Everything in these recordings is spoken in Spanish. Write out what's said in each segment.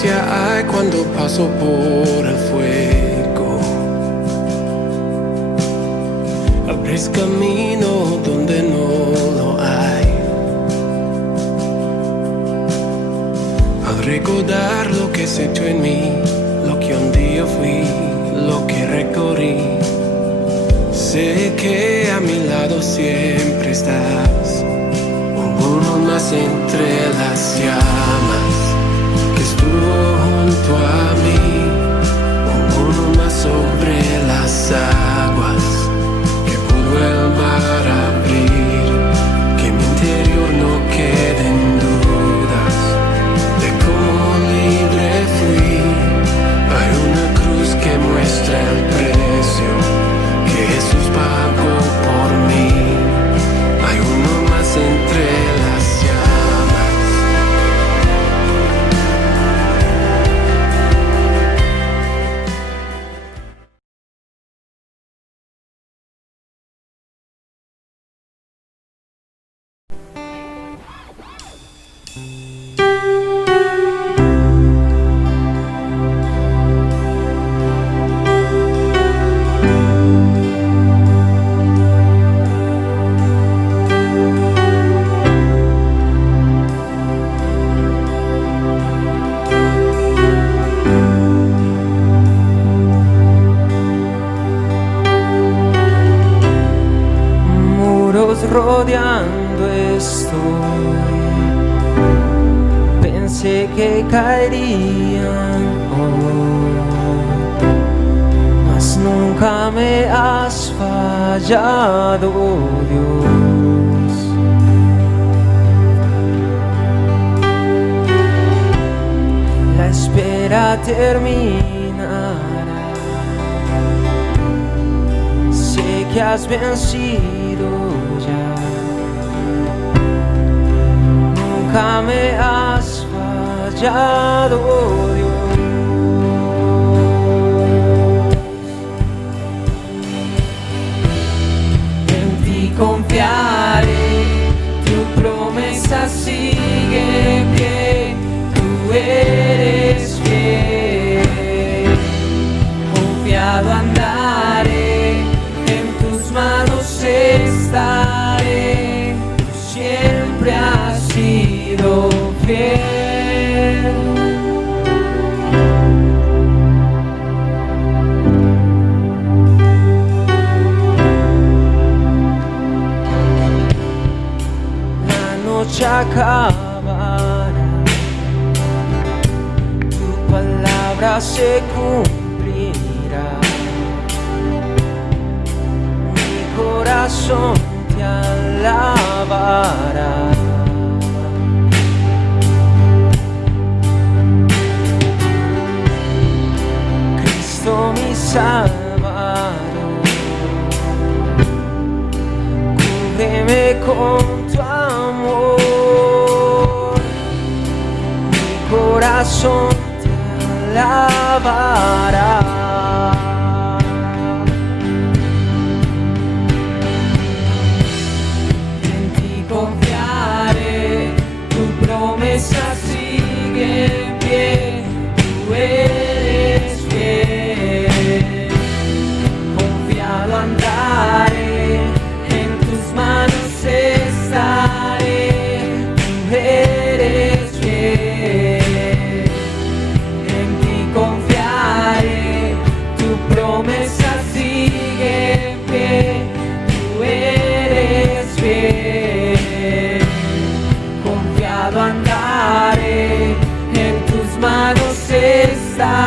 gracia hay cuando paso por el fuego. Abres camino donde no lo hay. Al recordar lo que has hecho en mí, lo que un día fui, lo que recorrí, sé que a mi lado siempre estás. Uno más entre las llamas que estuvo junto a mí, uno más sobre las aguas que pudo el mar abrir, que en mi interior no queden dudas de cómo libre fui. Hay una cruz que muestra el precio que Jesús pagó por mí. Hay uno más entre las llamas. Rodeando estoy, pensé que caerían hoy, mas nunca me has fallado, Dios. La espera terminará, sé que has vencido. Nunca me has fallado, Dios. En ti confiaré, tu promesa sigue en pie, tú eres fiel. Confiado andaré, en tus manos estaré, tú siempre has sido fiel. La noche acabará, tu palabra se cumplirá, mi corazón te alabará. Mi Salvador, cúbreme con tu amor, mi corazón te alabará. En ti confiaré, tu promesa sigue en pie, tú eres fiel. Confiado andaré, en tus manos estaré, tú eres fiel. En ti confiaré, tu promesa sigue en pie, tú eres fiel. Confiado andaré, en tus manos estaré,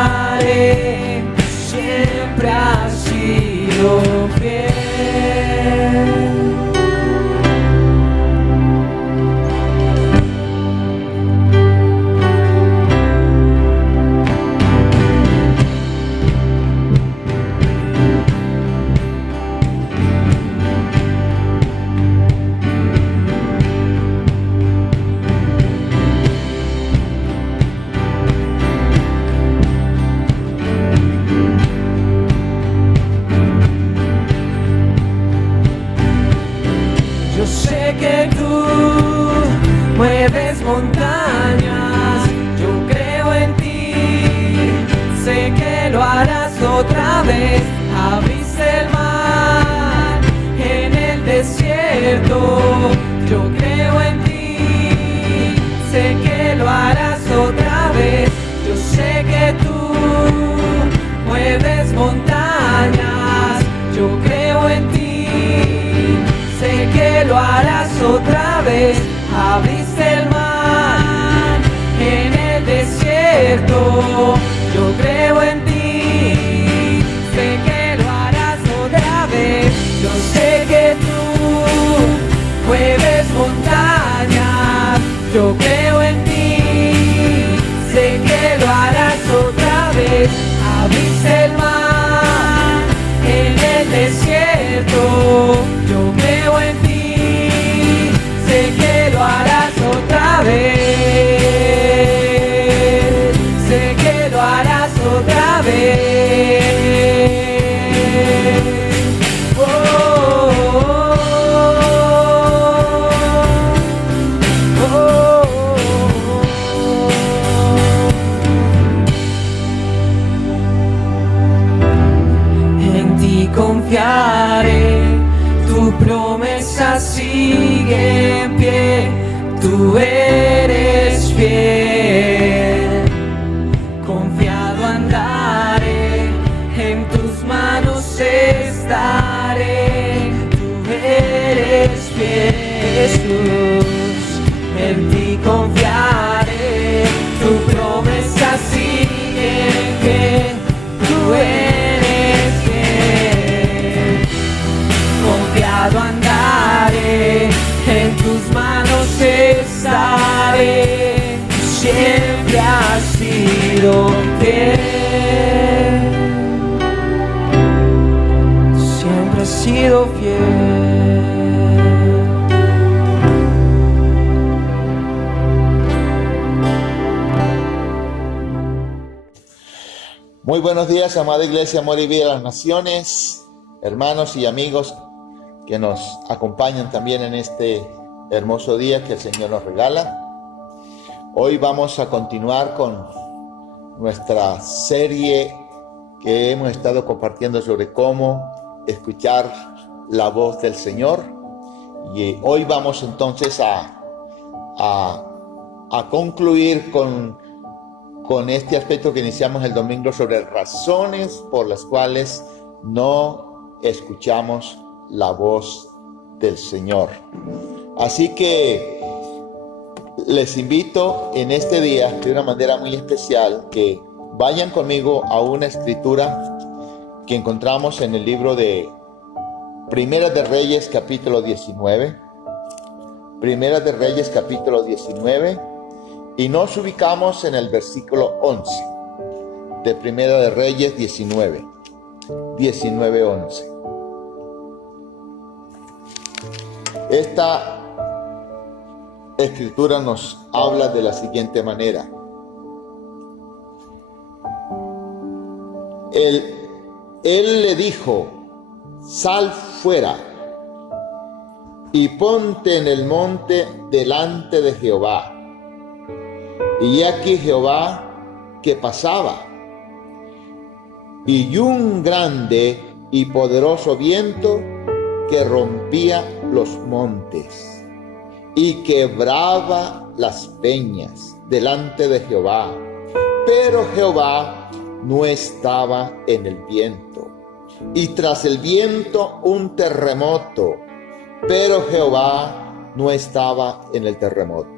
otra vez, abriste el mar en el desierto. Yo creo en ti, sé que lo harás otra vez. Yo sé que tú mueves montañas. Yo creo en ti, sé que lo harás otra vez. Abriste el mar en el desierto. Yo creo en ti, sé que lo harás otra vez. Yo sé que tú mueves montañas. Yo creo en ti, sé que lo harás otra vez. Abriste el mar en el desierto. Yo creo en ti, sé que lo harás otra vez. Sé que lo harás otra vez. En ti confiaré, tu promesa sigue en pie, tú eres fiel. Confiado andaré, en tus manos estaré, tú eres fiel, Jesús. En ti confiaré, tu promesa sigue en pie, tú eres fiel. Confiado andaré, en tus manos estaré, siempre has sido fiel, siempre has sido fiel. Muy buenos días, amada Iglesia Amor y Vida de las Naciones, hermanos y amigos que nos acompañan también en este hermoso día que el Señor nos regala. Hoy vamos a continuar con nuestra serie que hemos estado compartiendo sobre cómo escuchar la voz del Señor. Y hoy vamos entonces a concluir con este aspecto que iniciamos el domingo sobre razones por las cuales no escuchamos la voz del Señor. Así que les invito en este día de una manera muy especial que vayan conmigo a una escritura que encontramos en el libro de Primera de Reyes capítulo 19. Primera de Reyes capítulo 19, y nos ubicamos en el versículo 11 de Primera de Reyes 19:11. Esta escritura nos habla de la siguiente manera. Él le dijo: sal fuera y ponte en el monte delante de Jehová. Y he aquí Jehová que pasaba, y un grande y poderoso viento que rompía los montes y quebraba las peñas delante de Jehová. Pero Jehová no estaba en el viento, y tras el viento un terremoto, pero Jehová no estaba en el terremoto.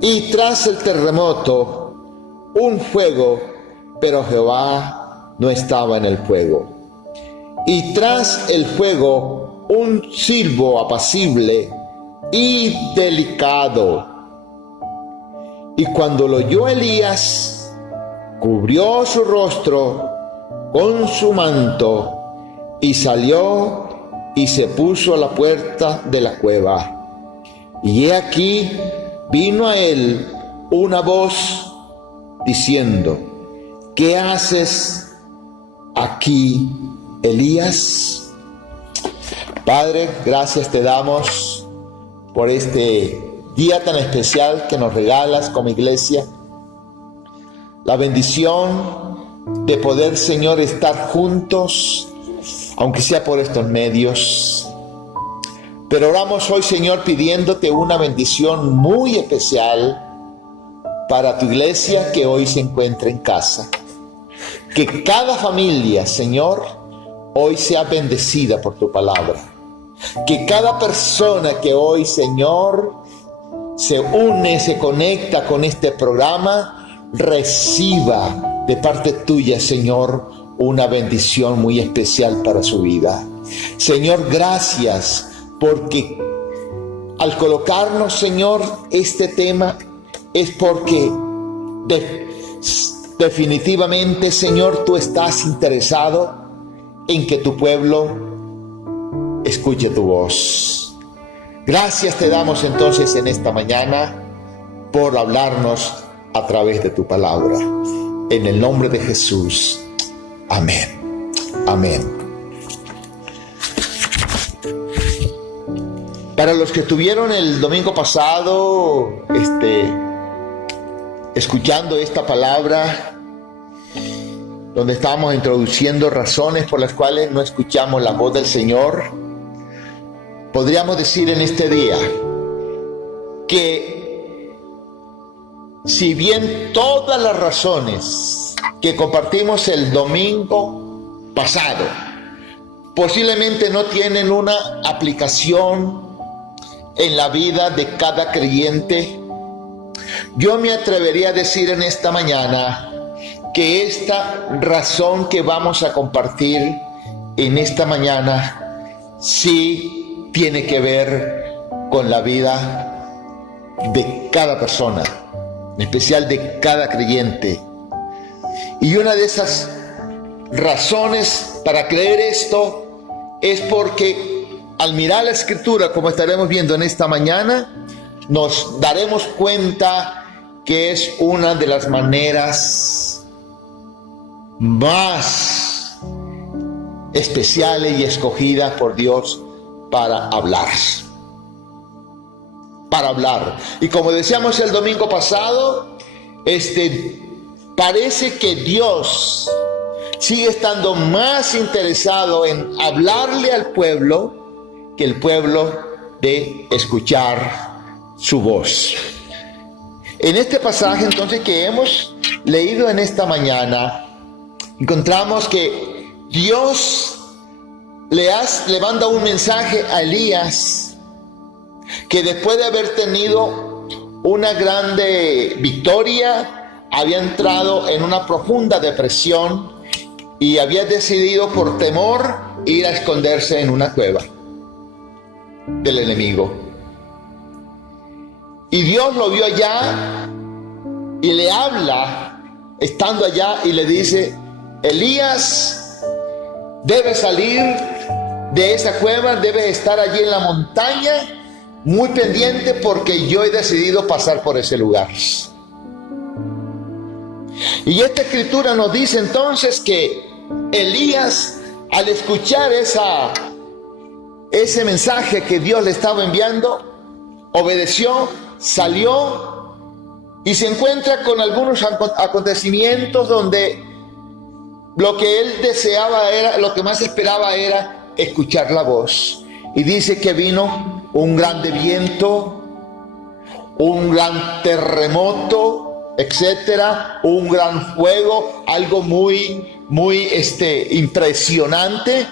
Y tras el terremoto un fuego, pero Jehová no estaba en el fuego. Y tras el fuego un silbo apacible y delicado. Y cuando lo oyó Elías, cubrió su rostro con su manto y salió y se puso a la puerta de la cueva. Y he aquí vino a él una voz diciendo: ¿qué haces aquí, Elías? Padre, gracias te damos por este día tan especial que nos regalas como iglesia. La bendición de poder, Señor, estar juntos, aunque sea por estos medios. Pero oramos hoy, Señor, pidiéndote una bendición muy especial para tu iglesia que hoy se encuentra en casa. Que cada familia, Señor, hoy sea bendecida por tu palabra. Que cada persona que hoy, Señor, se une, se conecta con este programa, reciba de parte tuya, Señor, una bendición muy especial para su vida. Señor, gracias porque al colocarnos, Señor, este tema es porque definitivamente, Señor, tú estás interesado en que tu pueblo escuche tu voz. Gracias te damos entonces en esta mañana por hablarnos a través de tu palabra. En el nombre de Jesús. Amén. Amén. Para los que estuvieron el domingo pasado escuchando esta palabra, donde estábamos introduciendo razones por las cuales no escuchamos la voz del Señor, podríamos decir en este día que si bien todas las razones que compartimos el domingo pasado posiblemente no tienen una aplicación en la vida de cada creyente, yo me atrevería a decir en esta mañana que esta razón que vamos a compartir en esta mañana sí tiene que ver con la vida de cada persona, en especial de cada creyente. Y una de esas razones para creer esto es porque al mirar la Escritura, como estaremos viendo en esta mañana, nos daremos cuenta que es una de las maneras más especiales y escogidas por Dios para hablar. Y como decíamos el domingo pasado, parece que Dios sigue estando más interesado en hablarle al pueblo que el pueblo de escuchar su voz. En este pasaje entonces que hemos leído en esta mañana, encontramos que Dios le manda un mensaje a Elías, que después de haber tenido una grande victoria, había entrado en una profunda depresión y había decidido por temor ir a esconderse en una cueva del enemigo. Y Dios lo vio allá y le habla estando allá y le dice: Elías, debes salir de esa cueva, debes estar allí en la montaña muy pendiente porque yo he decidido pasar por ese lugar. Y esta escritura nos dice entonces que Elías, al escuchar ese mensaje que Dios le estaba enviando, obedeció, salió y se encuentra con algunos acontecimientos donde lo que él deseaba era, lo que más esperaba era escuchar la voz. Y dice que vino un grande viento, un gran terremoto, etcétera, un gran fuego, algo muy impresionante.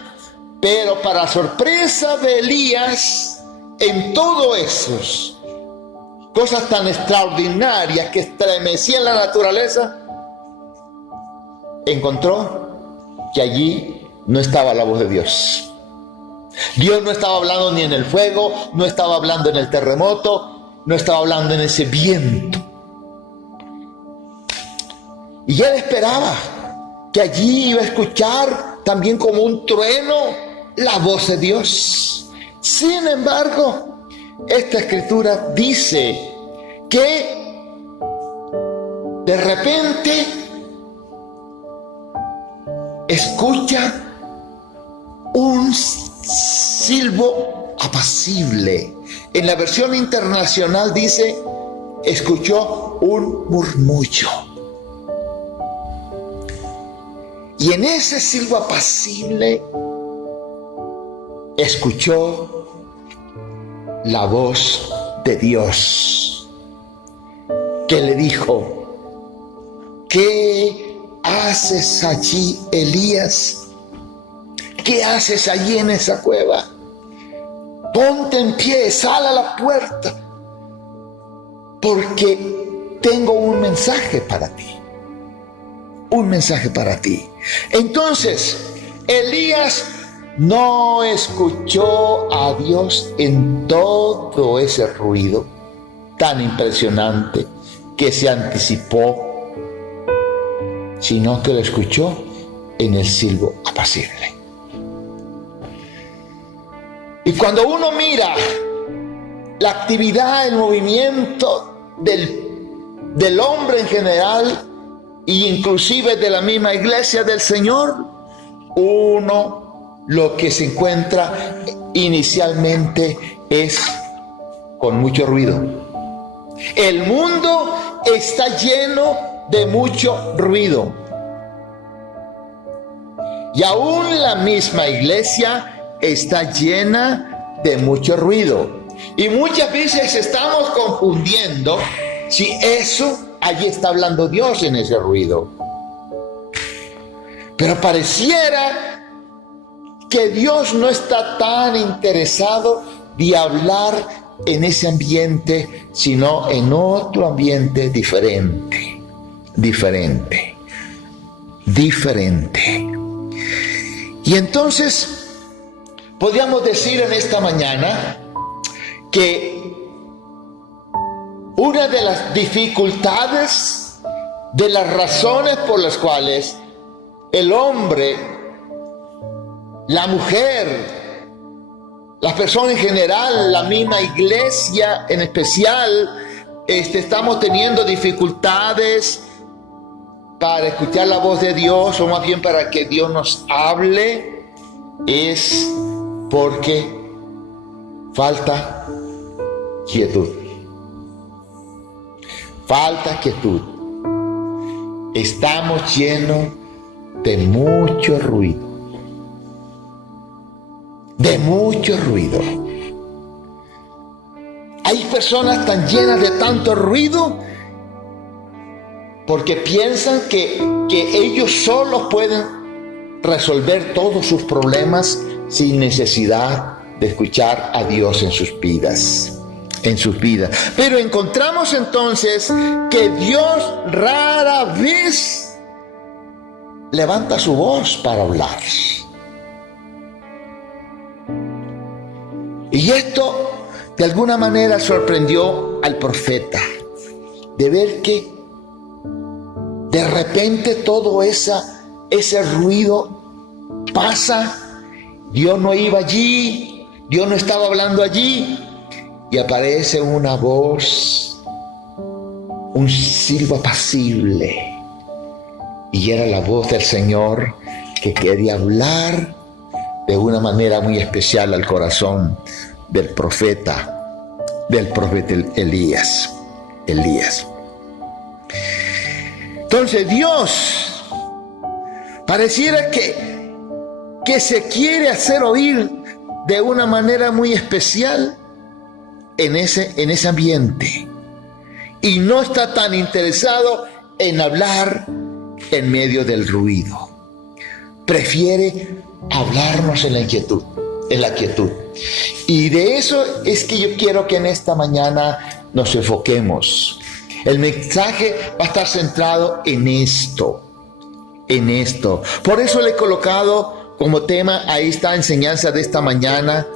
Pero para sorpresa de Elías, en todo eso, cosas tan extraordinarias que estremecían la naturaleza, encontró que allí no estaba la voz de Dios. Dios no estaba hablando ni en el fuego, no estaba hablando en el terremoto, no estaba hablando en ese viento. Y él esperaba que allí iba a escuchar también como un trueno la voz de Dios. Sin embargo, esta escritura dice que de repente escucha un silbo apacible. En la versión internacional dice: escuchó un murmullo. Y en ese silbo apacible escuchó la voz de Dios, que le dijo: ¿qué haces allí, Elías? ¿Qué haces allí en esa cueva? Ponte en pie, sal a la puerta, porque tengo un mensaje para ti. Un mensaje para ti. Entonces, Elías no escuchó a Dios en todo ese ruido tan impresionante que se anticipó, sino que lo escuchó en el silbo apacible. Y cuando uno mira la actividad, el movimiento del hombre en general, e inclusive de la misma iglesia del Señor, uno lo que se encuentra inicialmente es con mucho ruido. El mundo está lleno de mucho ruido. Y aún la misma iglesia está llena de mucho ruido. Y muchas veces estamos confundiendo si eso, allí está hablando Dios en ese ruido. Pero pareciera que Dios no está tan interesado de hablar en ese ambiente, sino en otro ambiente diferente. Y entonces podríamos decir en esta mañana que una de las dificultades, de las razones por las cuales el hombre, la mujer, las personas en general, la misma iglesia en especial, estamos teniendo dificultades para escuchar la voz de Dios, o más bien para que Dios nos hable, es porque falta quietud. Falta quietud. Estamos llenos de mucho ruido. De mucho ruido. Hay personas tan llenas de tanto ruido porque piensan que ellos solos pueden resolver todos sus problemas sin necesidad de escuchar a Dios en sus vidas. Pero encontramos entonces que Dios rara vez levanta su voz para hablar. Y esto de alguna manera sorprendió al profeta, de ver que de repente todo ese ruido pasa. Dios no iba allí, Dios no estaba hablando allí, y aparece una voz, un silbo apacible, y era la voz del Señor que quería hablar de una manera muy especial al corazón del profeta Elías. Entonces Dios pareciera que se quiere hacer oír de una manera muy especial en ese ambiente, y no está tan interesado en hablar en medio del ruido. Prefiere hablarnos en la quietud. Y de eso es que yo quiero que en esta mañana nos enfoquemos. El mensaje va a estar centrado en esto. Por eso le he colocado como tema a esta enseñanza de esta mañana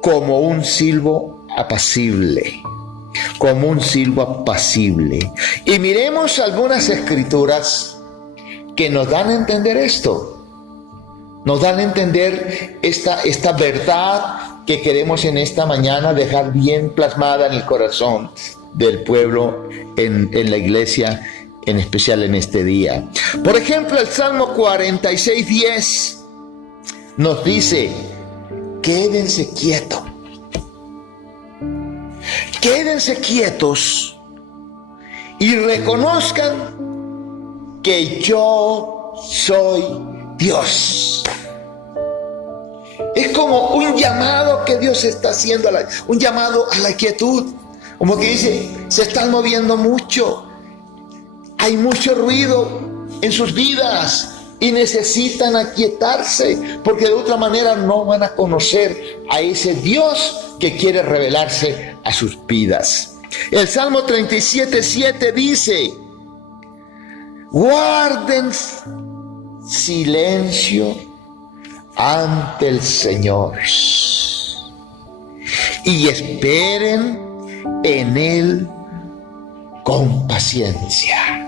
como un silbo apacible. Y miremos algunas escrituras que nos dan a entender esto. Nos dan a entender esta verdad que queremos en esta mañana dejar bien plasmada en el corazón del pueblo, en la iglesia, en especial en este día. Por ejemplo, el Salmo 46:10 nos dice: quédense quietos y reconozcan que yo soy Dios. Es como un llamado que Dios está haciendo, un llamado a la quietud. Como que dice, se están moviendo mucho. Hay mucho ruido en sus vidas y necesitan aquietarse, porque de otra manera no van a conocer a ese Dios que quiere revelarse a sus vidas. El Salmo 37:7 dice: guarden silencio ante el Señor y esperen en Él con paciencia.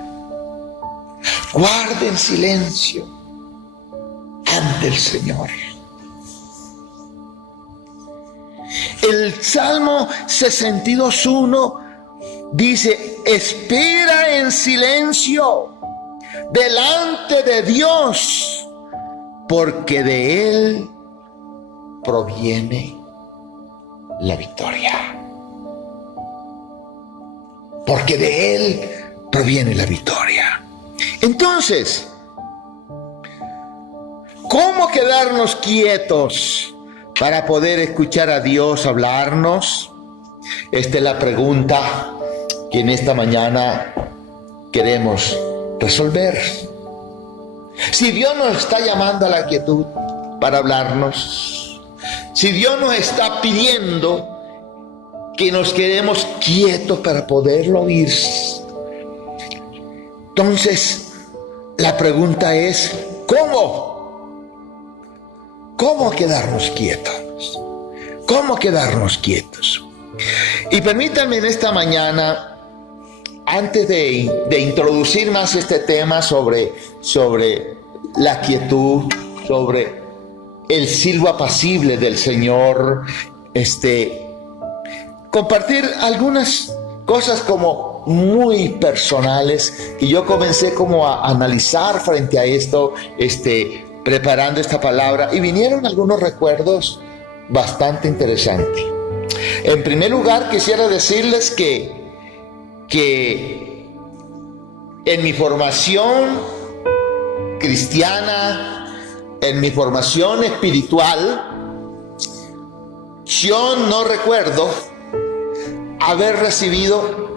Guarden silencio ante el Señor. El Salmo 62:1 dice: espera en silencio delante de Dios, porque de Él proviene la victoria. Porque de Él proviene la victoria. Entonces, ¿cómo quedarnos quietos para poder escuchar a Dios hablarnos? Esta es la pregunta que en esta mañana queremos resolver. Si Dios nos está llamando a la quietud para hablarnos, si Dios nos está pidiendo que nos quedemos quietos para poderlo oír, entonces la pregunta es, ¿cómo? ¿Cómo quedarnos quietos? ¿Cómo quedarnos quietos? Y permítanme en esta mañana, antes de introducir más este tema sobre la quietud, sobre el silbo apacible del Señor, compartir algunas cosas como muy personales que yo comencé como a analizar frente a esto, preparando esta palabra, y vinieron algunos recuerdos bastante interesantes. En primer lugar, quisiera decirles que en mi formación cristiana, en mi formación espiritual, yo no recuerdo haber recibido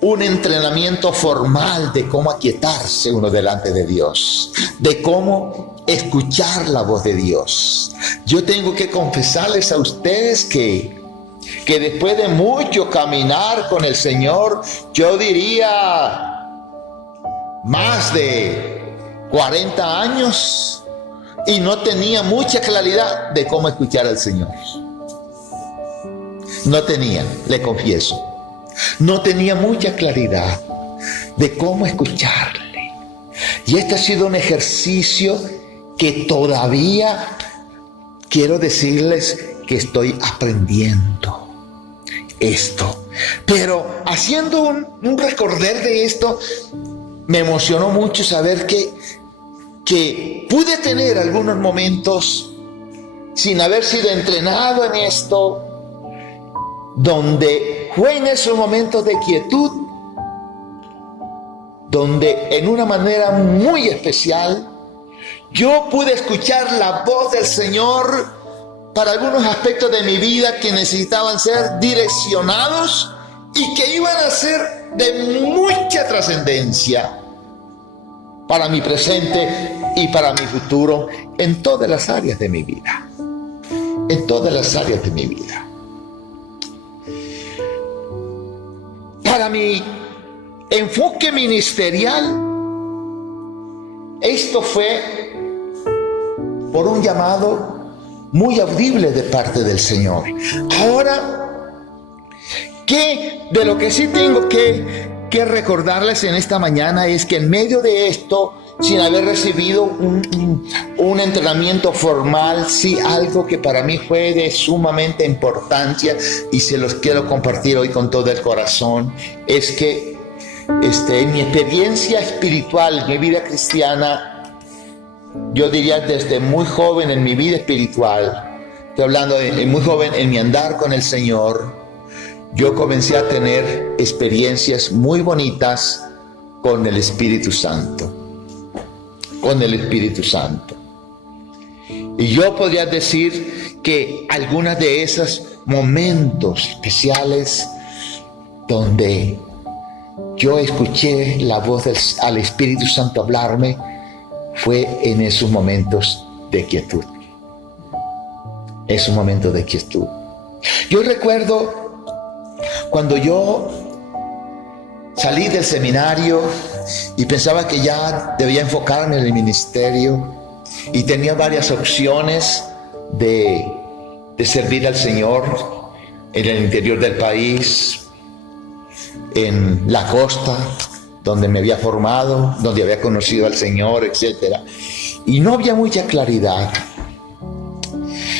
un entrenamiento formal de cómo aquietarse uno delante de Dios, de cómo escuchar la voz de Dios. Yo tengo que confesarles a ustedes que después de mucho caminar con el Señor, yo diría más de 40 años, y no tenía mucha claridad de cómo escuchar al Señor. No tenía, le confieso. No tenía mucha claridad de cómo escucharle. Y este ha sido un ejercicio que todavía quiero decirles que estoy aprendiendo esto. Pero haciendo un recorder de esto, me emocionó mucho saber que pude tener algunos momentos sin haber sido entrenado en esto, donde fue en esos momentos de quietud donde en una manera muy especial yo pude escuchar la voz del Señor para algunos aspectos de mi vida que necesitaban ser direccionados y que iban a ser de mucha trascendencia para mi presente y para mi futuro en todas las áreas de mi vida. En todas las áreas de mi vida. Para mi enfoque ministerial, esto fue por un llamado muy audible de parte del Señor. Ahora, que de lo que sí tengo que recordarles en esta mañana es que en medio de esto, sin haber recibido un entrenamiento formal, sí, algo que para mí fue de sumamente importancia y se los quiero compartir hoy con todo el corazón, es que en mi experiencia espiritual, en mi vida cristiana, yo diría desde muy joven en mi vida espiritual, estoy hablando de muy joven en mi andar con el Señor, yo comencé a tener experiencias muy bonitas con el Espíritu Santo. con el Espíritu Santo. Y yo podría decir que algunos de esos momentos especiales donde yo escuché la voz al Espíritu Santo hablarme fue en esos momentos de quietud. Esos momentos de quietud. Yo recuerdo cuando yo salí del seminario y pensaba que ya debía enfocarme en el ministerio y tenía varias opciones de servir al Señor en el interior del país, en la costa, donde me había formado, donde había conocido al Señor, etc. Y no había mucha claridad.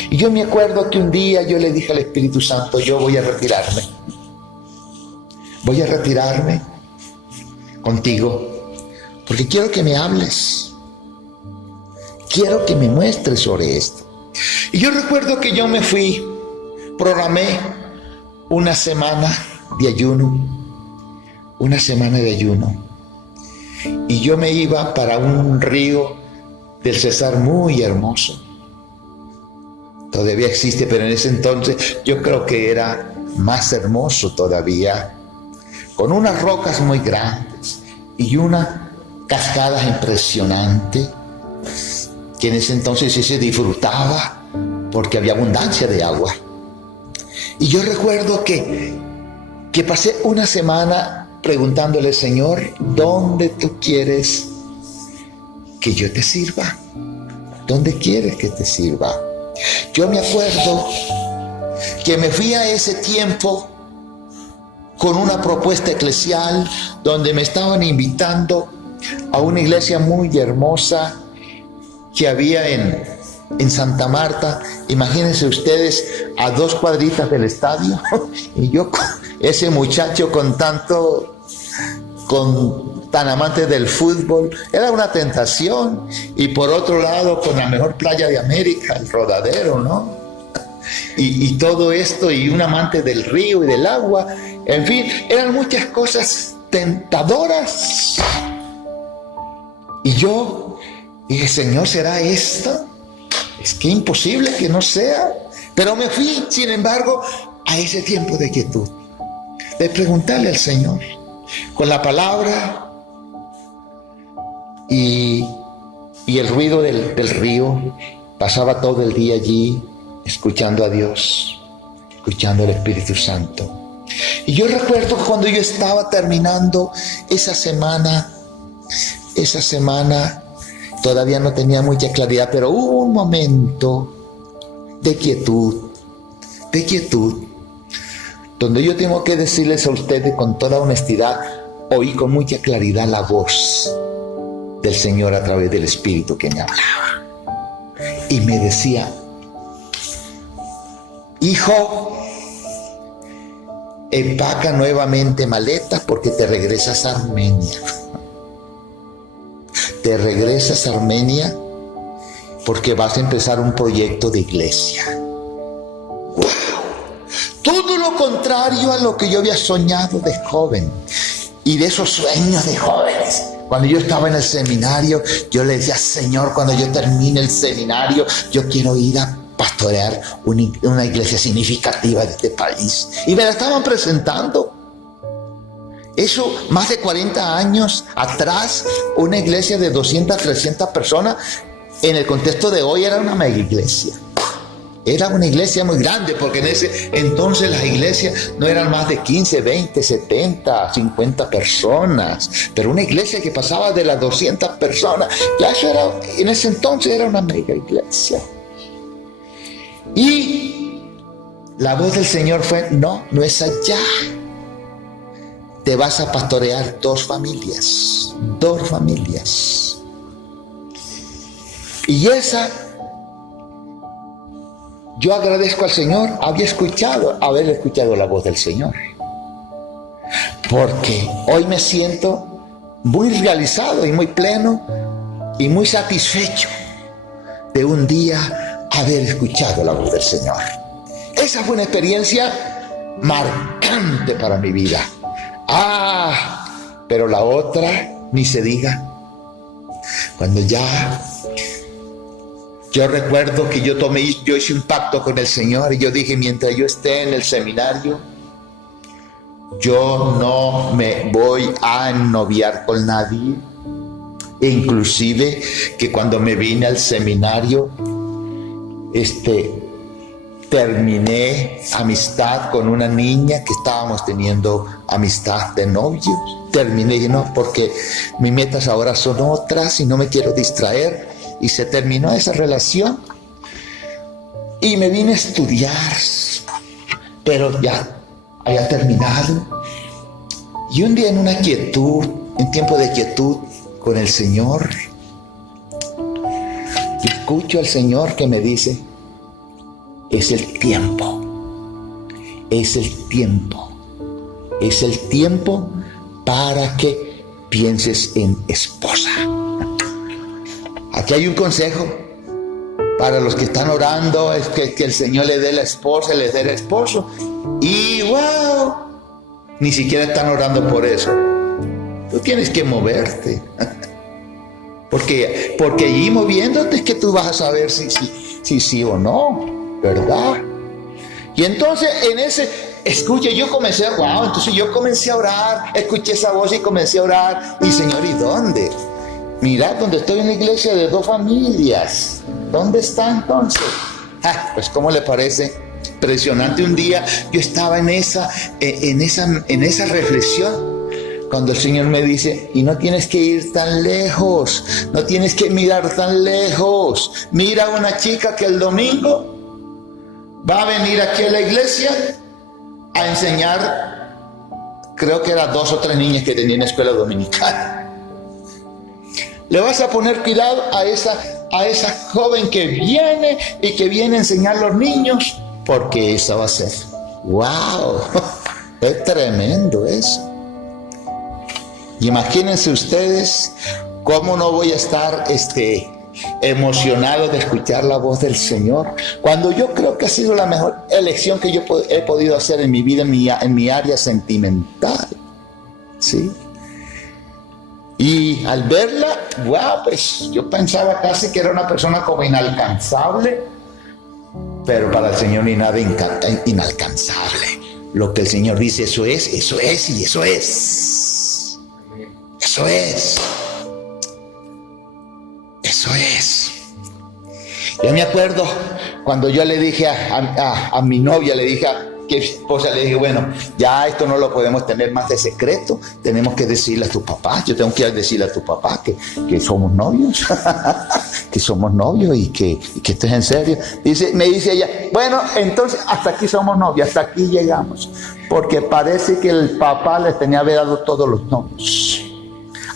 Y yo me acuerdo que un día yo le dije al Espíritu Santo, yo voy a retirarme. Voy a retirarme contigo, porque quiero que me hables. Quiero que me muestres sobre esto. Y yo recuerdo que yo me fui, programé una semana de ayuno. Una semana de ayuno. Y yo me iba para un río del Cesar muy hermoso. Todavía existe, pero en ese entonces yo creo que era más hermoso todavía. Con unas rocas muy grandes y una cascada impresionante que en ese entonces sí se disfrutaba porque había abundancia de agua. Y yo recuerdo que pasé una semana preguntándole, Señor, ¿dónde tú quieres que yo te sirva? ¿Dónde quieres que te sirva? Yo me acuerdo que me fui a ese tiempo con una propuesta eclesial donde me estaban invitando a una iglesia muy hermosa que había en Santa Marta. Imagínense ustedes, a 2 cuadritas del estadio. Y yo, ese muchacho tan amante del fútbol, era una tentación. Y por otro lado, con la mejor playa de América, el Rodadero, ¿no? Y todo esto, y un amante del río y del agua. En fin, eran muchas cosas tentadoras. Y yo dije, Señor, ¿será esto? Es que imposible que no sea. Pero me fui, sin embargo, a ese tiempo de quietud, de preguntarle al Señor, con la palabra y el ruido del río. Pasaba todo el día allí, escuchando a Dios, escuchando al Espíritu Santo. Y yo recuerdo cuando yo estaba terminando esa semana, todavía no tenía mucha claridad, pero hubo un momento de quietud, donde yo tengo que decirles a ustedes con toda honestidad, oí con mucha claridad la voz del Señor a través del Espíritu que me hablaba. Y me decía, hijo, empaca nuevamente maletas porque te regresas a Armenia. Te regresas a Armenia porque vas a empezar un proyecto de iglesia. ¡Wow! Todo lo contrario a lo que yo había soñado de joven. Y de esos sueños de jóvenes. Cuando yo estaba en el seminario, yo le decía, Señor, cuando yo termine el seminario, yo quiero ir a pastorear una iglesia significativa de este país. Y me la estaban presentando. Eso, más de 40 años atrás, una iglesia de 200, 300 personas, en el contexto de hoy era una mega iglesia. Era una iglesia muy grande, porque en ese entonces las iglesias no eran más de 15, 20, 70, 50 personas. Pero una iglesia que pasaba de las 200 personas, ya eso era, en ese entonces era una mega iglesia. Y la voz del Señor fue, no es allá. Te vas a pastorear 2 familias. Y yo agradezco al Señor haber escuchado la voz del Señor. Porque hoy me siento muy realizado y muy pleno y muy satisfecho de un día haber escuchado la voz del Señor. Esa fue una experiencia marcante para mi vida. Pero la otra, ni se diga. Cuando ya, yo recuerdo que yo hice un pacto con el Señor y yo dije, mientras yo esté en el seminario, yo no me voy a ennoviar con nadie. E inclusive que cuando me vine al seminario, terminé amistad con una niña que estábamos teniendo amistad de novios. Terminé, no, porque mis metas ahora son otras y no me quiero distraer. Y se terminó esa relación. Y me vine a estudiar, pero ya había terminado. Y un día en una quietud, en tiempo de quietud con el Señor, escucho al Señor que me dice, es el tiempo, es el tiempo, es el tiempo para que pienses en esposa. Aquí hay un consejo para los que están orando, es que el Señor le dé la esposa, le dé el esposo. Y wow, ni siquiera están orando por eso. Tú tienes que moverte. Porque allí moviéndote es que tú vas a saber si sí o no, ¿verdad? Y entonces escuche, yo comencé a orar, escuché esa voz y comencé a orar. Y Señor, ¿y dónde? Mirad, donde estoy en la iglesia de 2 familias. ¿Dónde está entonces? Pues ¿cómo le parece? Impresionante. Un día yo estaba en esa reflexión, cuando el Señor me dice, y no tienes que ir tan lejos, no tienes que mirar tan lejos. Mira a una chica que el domingo va a venir aquí a la iglesia a enseñar, creo que eran 2 o 3 niñas que tenían escuela dominical. Le vas a poner cuidado a esa joven que viene y que viene a enseñar a los niños, porque esa va a ser, wow, es tremendo eso. Imagínense ustedes cómo no voy a estar emocionado de escuchar la voz del Señor, cuando yo creo que ha sido la mejor elección que yo he podido hacer en mi vida, en mi área sentimental, ¿sí? Y al verla, wow, pues yo pensaba casi que era una persona como inalcanzable, pero para el Señor ni nada inalcanzable. Lo que el Señor dice, eso es y eso es. Eso es. Eso es. Yo me acuerdo cuando yo le dije a mi novia, le dije a mi esposa, le dije, bueno, ya esto no lo podemos tener más de secreto, tenemos que decirle a tu papá, yo tengo que decirle a tu papá que somos novios, que somos novios y que esto es en serio. Me dice ella, bueno, entonces hasta aquí somos novios, hasta aquí llegamos, porque parece que el papá les tenía vedado todos los novios.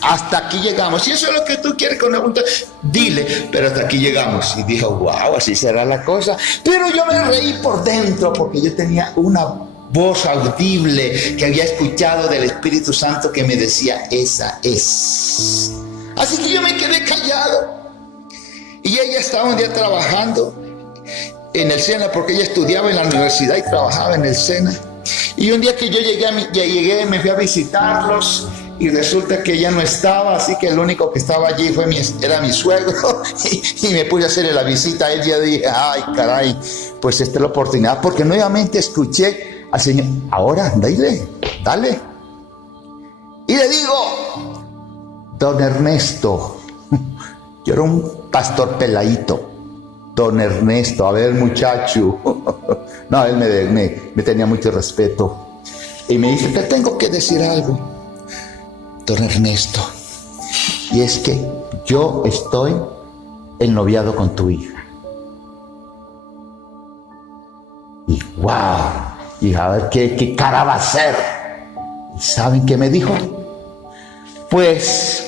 Hasta aquí llegamos. Si eso es lo que tú quieres con una pregunta, dile, pero hasta aquí llegamos. Y dijo, wow, así será la cosa. Pero yo me reí por dentro porque yo tenía una voz audible que había escuchado del Espíritu Santo que me decía, esa es. Así que yo me quedé callado. Y ella estaba un día trabajando en el SENA, porque ella estudiaba en la universidad y trabajaba en el SENA. Y un día que yo llegué, me fui a visitarlos. Y resulta que ella no estaba, así que el único que estaba allí era mi suegro, y me pude hacerle la visita a él. Y dije, ay, caray, pues esta es la oportunidad, porque nuevamente escuché al Señor, ahora, dale. Y le digo, don Ernesto, yo era un pastor peladito, don Ernesto, a ver, muchacho, no, él me tenía mucho respeto, y me dice, te tengo que decir algo, don Ernesto, y es que yo estoy ennoviado con tu hija. Y wow, y a ver qué cara va a hacer. ¿Y saben qué me dijo? Pues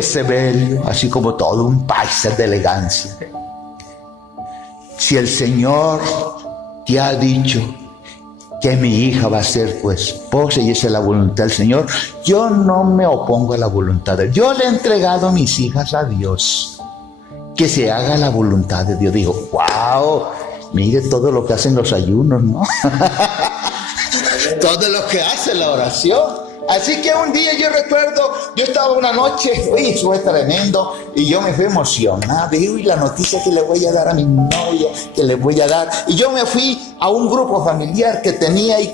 se ve así como todo un paisa de elegancia. Si el Señor te ha dicho que mi hija va a ser tu esposa y esa es la voluntad del Señor, yo no me opongo a la voluntad de Dios. Yo le he entregado a mis hijas a Dios, que se haga la voluntad de Dios. Digo, wow, mire todo lo que hacen los ayunos, ¿no? Todo lo que hace la oración. Así que un día yo recuerdo, yo estaba una noche, eso fue tremendo, y yo me fui emocionado, y la noticia que le voy a dar a mi novia, que le voy a dar, y yo me fui a un grupo familiar que tenía, y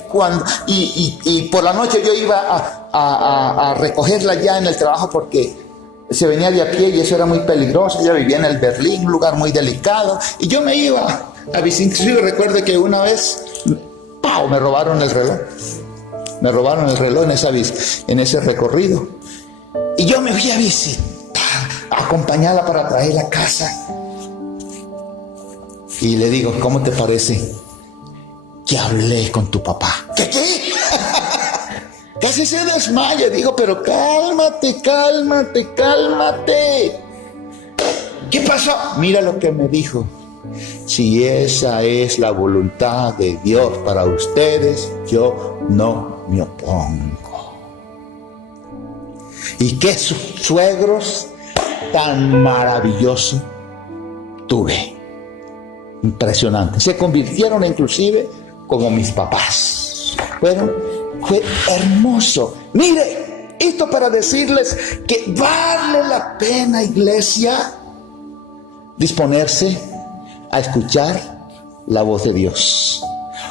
por la noche yo iba a recogerla ya en el trabajo, porque se venía de a pie y eso era muy peligroso. Ella vivía en el Berlín, un lugar muy delicado, y yo me iba a visitar. Inclusive recuerdo que una vez, ¡pau!, me robaron el reloj. Me robaron el reloj en ese recorrido. Y yo me fui a visitar, a acompañarla para traerla a casa. Y le digo, ¿cómo te parece que hablé con tu papá? ¿Qué? Casi se desmaya. Digo, pero cálmate. ¿Qué pasó? Mira lo que me dijo. Si esa es la voluntad de Dios para ustedes, yo no me opongo. Y qué suegros tan maravillosos tuve. Impresionante. Se convirtieron inclusive como mis papás. Bueno, fue hermoso. Mire, esto para decirles que vale la pena, iglesia, disponerse a escuchar la voz de Dios.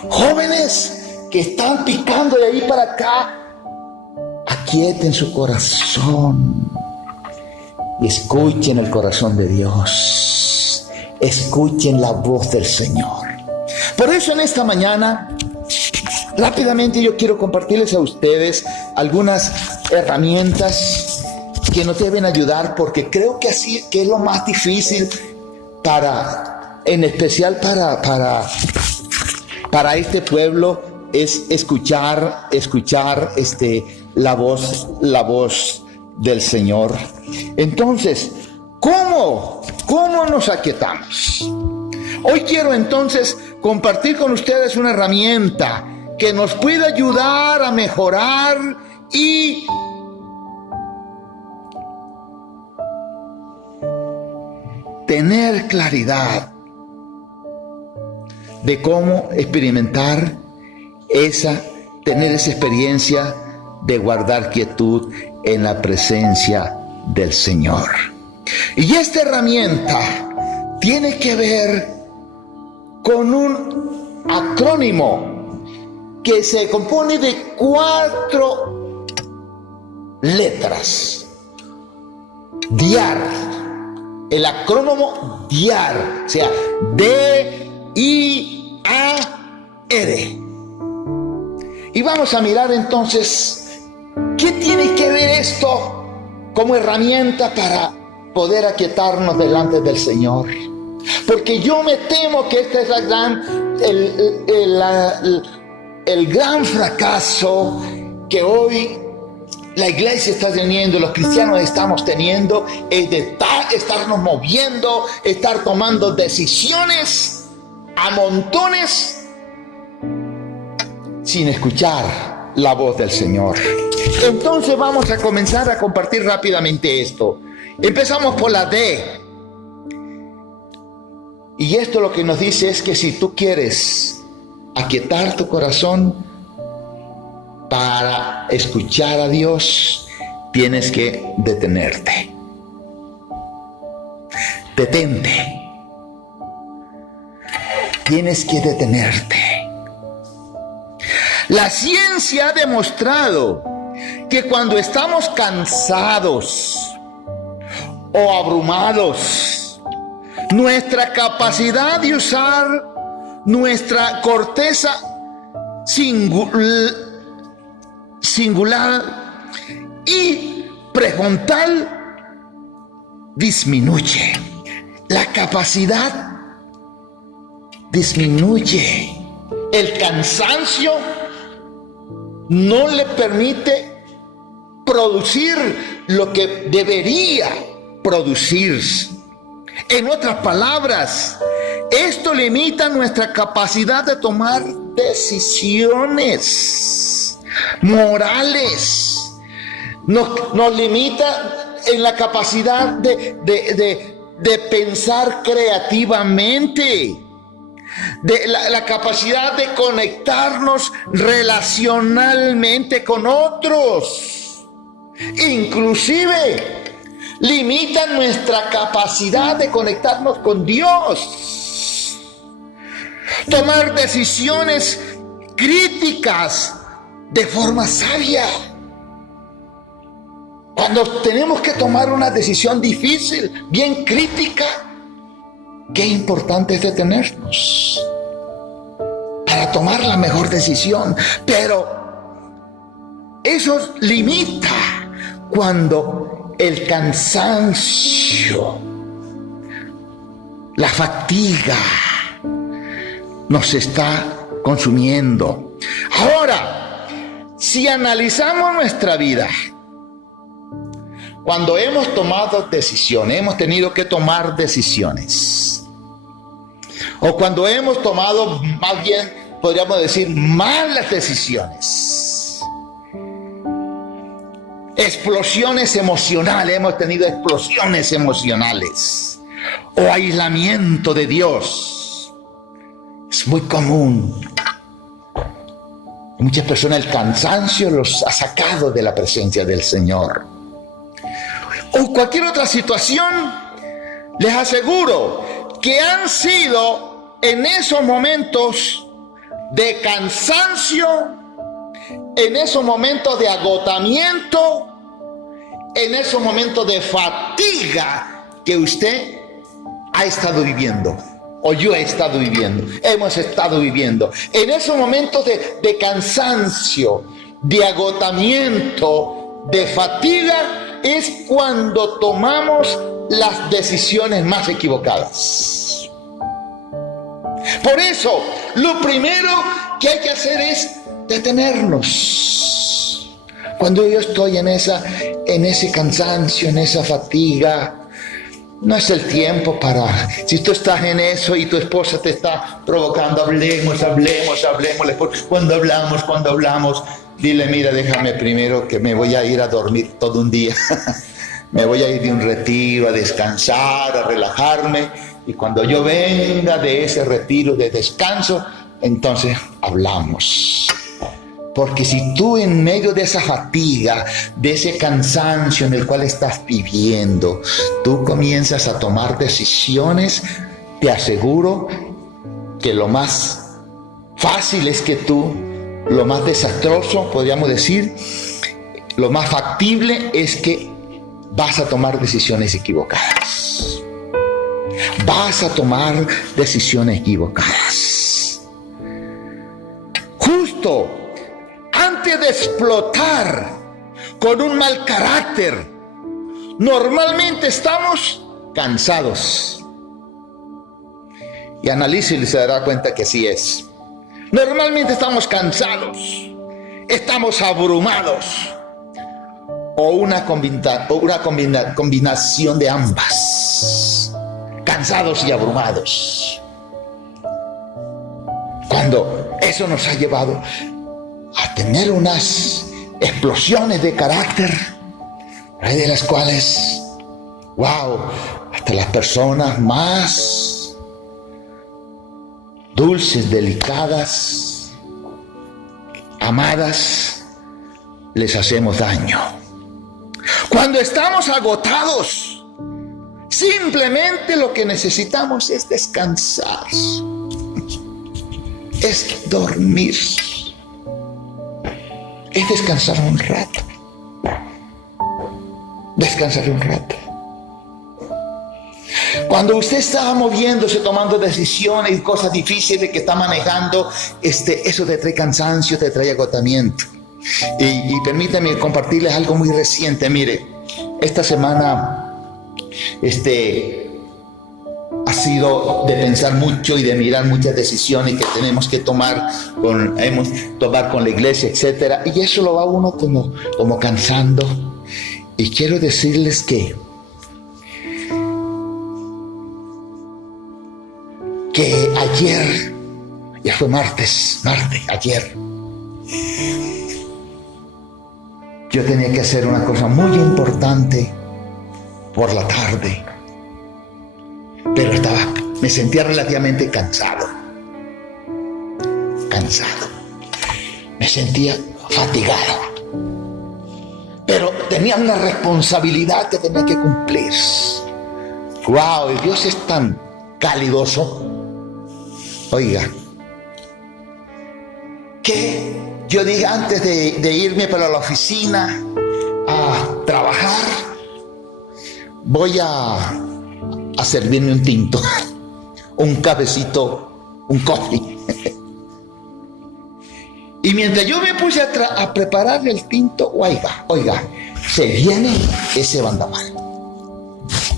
Jóvenes que están picando de ahí para acá, aquieten su corazón y escuchen el corazón de Dios. Escuchen la voz del Señor. Por eso en esta mañana, rápidamente yo quiero compartirles a ustedes algunas herramientas que nos deben ayudar, porque creo que así que es lo más difícil en especial para este pueblo, es escuchar la voz del Señor. Entonces, ¿cómo nos aquietamos? Hoy quiero entonces compartir con ustedes una herramienta que nos puede ayudar a mejorar y tener claridad de cómo experimentar tener esa experiencia de guardar quietud en la presencia del Señor. Y esta herramienta tiene que ver con un acrónimo que se compone de 4 letras. DIAR. El acrónimo DIAR, o sea, D-I-A-R. Y vamos a mirar entonces qué tiene que ver esto como herramienta para poder aquietarnos delante del Señor. Porque yo me temo que este es el gran fracaso que hoy la iglesia está teniendo, los cristianos estamos teniendo, es de estarnos moviendo, estar tomando decisiones a montones sin escuchar la voz del Señor. Entonces vamos a comenzar a compartir rápidamente esto. Empezamos por la D. Y esto lo que nos dice es que si tú quieres aquietar tu corazón para escuchar a Dios, tienes que detenerte. Detente. Tienes que detenerte. La ciencia ha demostrado que cuando estamos cansados o abrumados, nuestra capacidad de usar nuestra corteza singular y prefrontal disminuye. La capacidad disminuye. El cansancio no le permite producir lo que debería producir. En otras palabras, esto limita nuestra capacidad de tomar decisiones morales. Nos limita en la capacidad de pensar creativamente. la capacidad de conectarnos relacionalmente con otros. Inclusive limitan nuestra capacidad de conectarnos con Dios. Tomar decisiones críticas de forma sabia. Cuando tenemos que tomar una decisión difícil, bien crítica, qué importante es detenernos para tomar la mejor decisión. Pero eso limita cuando el cansancio, la fatiga nos está consumiendo. Ahora, si analizamos nuestra vida, cuando hemos tomado decisiones, hemos tenido que tomar decisiones, o cuando hemos tomado, más bien podríamos decir, malas decisiones, explosiones emocionales, hemos tenido explosiones emocionales, o aislamiento de Dios, es muy común. Muchas personas el cansancio los ha sacado de la presencia del Señor. O cualquier otra situación, les aseguro que han sido en esos momentos de cansancio, en esos momentos de agotamiento, en esos momentos de fatiga que usted ha estado viviendo, o yo he estado viviendo, hemos estado viviendo. En esos momentos de cansancio, de agotamiento, de fatiga, es cuando tomamos las decisiones más equivocadas. Por eso, lo primero que hay que hacer es detenernos. Cuando yo estoy en ese cansancio, en esa fatiga, no es el tiempo para... Si tú estás en eso y tu esposa te está provocando, hablemos. Cuando hablamos, dile, mira, déjame primero que me voy a ir a dormir todo un día. Me voy a ir de un retiro, a descansar, a relajarme. Y cuando yo venga de ese retiro de descanso, entonces hablamos. Porque si tú en medio de esa fatiga, de ese cansancio en el cual estás viviendo, tú comienzas a tomar decisiones, te aseguro que lo más fácil es que tú, lo más desastroso, podríamos decir, lo más factible es que vas a tomar decisiones equivocadas. Vas a tomar decisiones equivocadas. Justo antes de explotar con un mal carácter, normalmente estamos cansados. Y analice y se dará cuenta que así es. Normalmente estamos cansados, estamos abrumados, o una combinación de ambas, cansados y abrumados. Cuando eso nos ha llevado a tener unas explosiones de carácter, hay de las cuales, wow, hasta las personas más dulces, delicadas, amadas, les hacemos daño. Cuando estamos agotados, simplemente lo que necesitamos es descansar, es dormir, es descansar un rato. Descansar un rato. Cuando usted está moviéndose, tomando decisiones y cosas difíciles que está manejando, eso te trae cansancio, te trae agotamiento. Y permítame compartirles algo muy reciente. Mire, esta semana ha sido de pensar mucho y de mirar muchas decisiones que tenemos que tomar con la iglesia, etcétera. Y eso lo va uno como cansando. Y quiero decirles que ayer, ya fue martes, ayer, yo tenía que hacer una cosa muy importante por la tarde, pero me sentía relativamente cansado. cansado, me sentía fatigado, pero tenía una responsabilidad que tenía que cumplir. ¡Wow! Y Dios es tan calidoso. Oiga, que yo dije antes de irme para la oficina a trabajar, voy a servirme un tinto, un cafecito, un coffee. Y mientras yo me puse a preparar el tinto, oiga, se viene ese bandamal.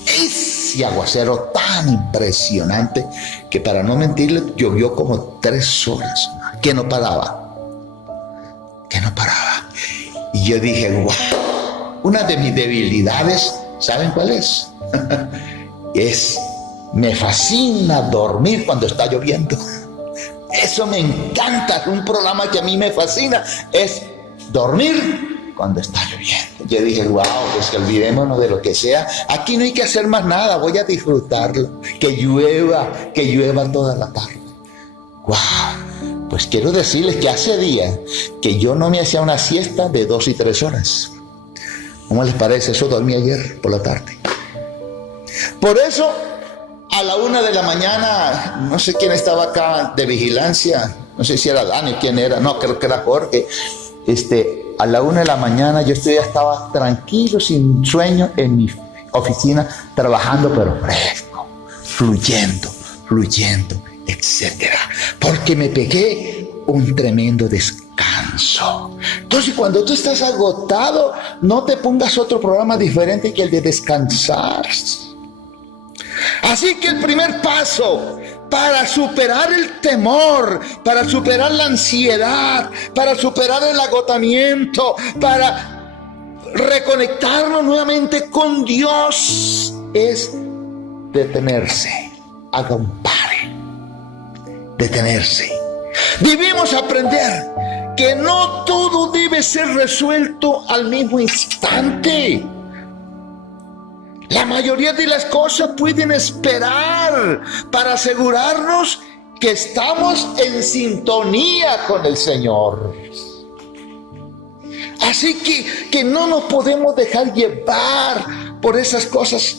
Ese aguacero tan impresionante que, para no mentirle, llovió como 3 horas, que no paraba. Y yo dije, wow, una de mis debilidades, ¿saben cuál es? Me fascina dormir cuando está lloviendo. Eso me encanta. Un programa que a mí me fascina es dormir cuando está lloviendo. Yo dije, wow, pues que olvidémonos de lo que sea. Aquí no hay que hacer más nada, voy a disfrutarlo. Que llueva toda la tarde. Wow, pues quiero decirles que hace días que yo no me hacía una siesta de 2 y 3 horas. ¿Cómo les parece? Eso dormí ayer por la tarde. Por eso, a la 1 de la mañana, no sé quién estaba acá de vigilancia, no sé si era Dani, quién era, no, creo que era Jorge. A la 1 de la mañana yo estaba tranquilo, sin sueño, en mi oficina, trabajando, pero fresco, fluyendo, etcétera, porque me pegué un tremendo descanso. Entonces, cuando tú estás agotado, no te pongas otro programa diferente que el de descansar. Así que el primer paso para superar el temor, para superar la ansiedad, para superar el agotamiento, para reconectarnos nuevamente con Dios, es detenerse. Haga un pare. Detenerse. Debemos aprender que no todo debe ser resuelto al mismo instante. La mayoría de las cosas pueden esperar para asegurarnos que estamos en sintonía con el Señor. Así que no nos podemos dejar llevar por esas cosas